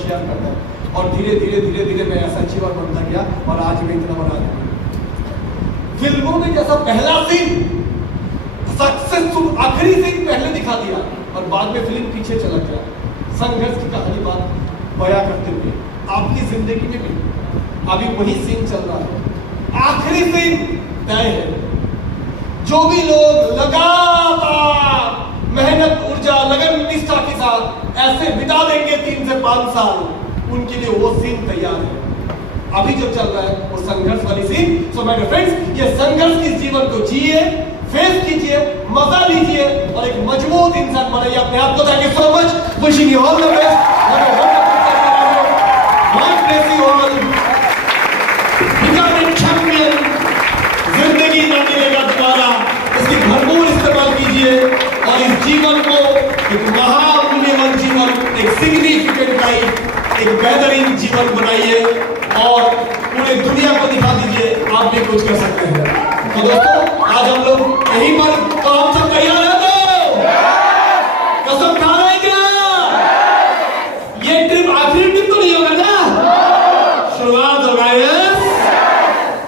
शेयर करता है, और धीरे धीरे धीरे धीरे मैं ऐसा अचीवर बनता गया और आज मैं इतना बड़ा आदमी। फिल्मों में जैसा पहला सीन सक्सेसफुल आखिरी सीन पहले दिखा दिया और बाद में फिल्म पीछे चला गया। संघर्ष की कहानी बात बयां करते हुए आपकी जिंदगी में भी अभी वही सीन चल रहा है, आखिरी सीन तय है। जो भी लोग लगातार मेहनत, ऊर्जा, लगन, निष्ठा के साथ ऐसे बिता देंगे 3 से 5 साल, उनके लिए वो सीन तैयार है। अभी जो चल रहा है वो संघर्ष वाली सीन। सो माय फ्रेंड्स, ये संघर्ष के जीवन को जिए, फेस कीजिए, मजा लीजिए और एक मजबूत इंसान बनाइए अपने आप को। Thank you so much, wishing you all the best. God bless you all. Become a champion. जिंदगी ना मिलेगा दोबारा, इसकी भरपूर इस्तेमाल कीजिए और इस जीवन को एक महामूल्यवान जीवन, एक सिग्निफिकेंट लाइफ, एक बेहतरीन जीवन बनाइए और पूरे दुनिया को दिखा दीजिए आप भी कुछ कर सकते हैं। तो दोस्तों, आज हम लोग यहीं पर, तो हम सब तैयार हैं तो कसम खा रहे हैं क्या? ये ट्रिप आखिरी ट्रिप तो नहीं होगा ना, शुरुआत होगा। यस,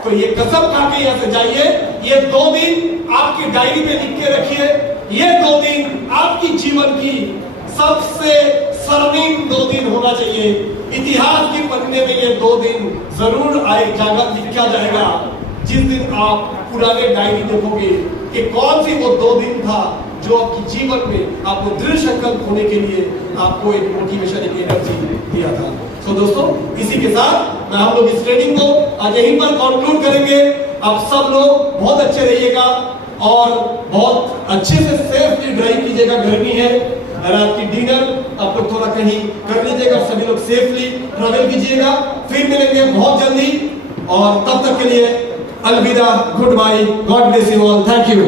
तो ये कसम खा के यहाँ से जाइए। ये 2 दिन आपकी डायरी में लिख के रखिए, ये 2 दिन आपकी जीवन की सबसे स्वर्णिम 2 दिन होना चाहिए। इतिहास के पन्ने में ये 2 दिन जरूर आएगा, लिखा जाएगा, जिस दिन आप पुराने डायरी देखोगे कि कौन सी वो 2 दिन था जो आपके जीवन में आपको दृढ़ संकल्प होने के लिए आपको एक मोटिवेशन, एक एनर्जी दिया था। सो दोस्तों, इसी के साथ मैं हम लोग इस ट्रेनिंग को आज यहीं पर कंक्लूड करेंगे। आप सब लोग बहुत अच्छे रहिएगा और बहुत अच्छे से सेफली ड्राइव कीजिएगा। गर्मी है, रात की डिनर आप लोग थोड़ा कहीं कर लीजिएगा, सभी लोग सेफली ट्रैवल कीजिएगा। फिर मिलेंगे बहुत जल्दी और तब तक के लिए अलविदा, good bye, god bless you all, thank you.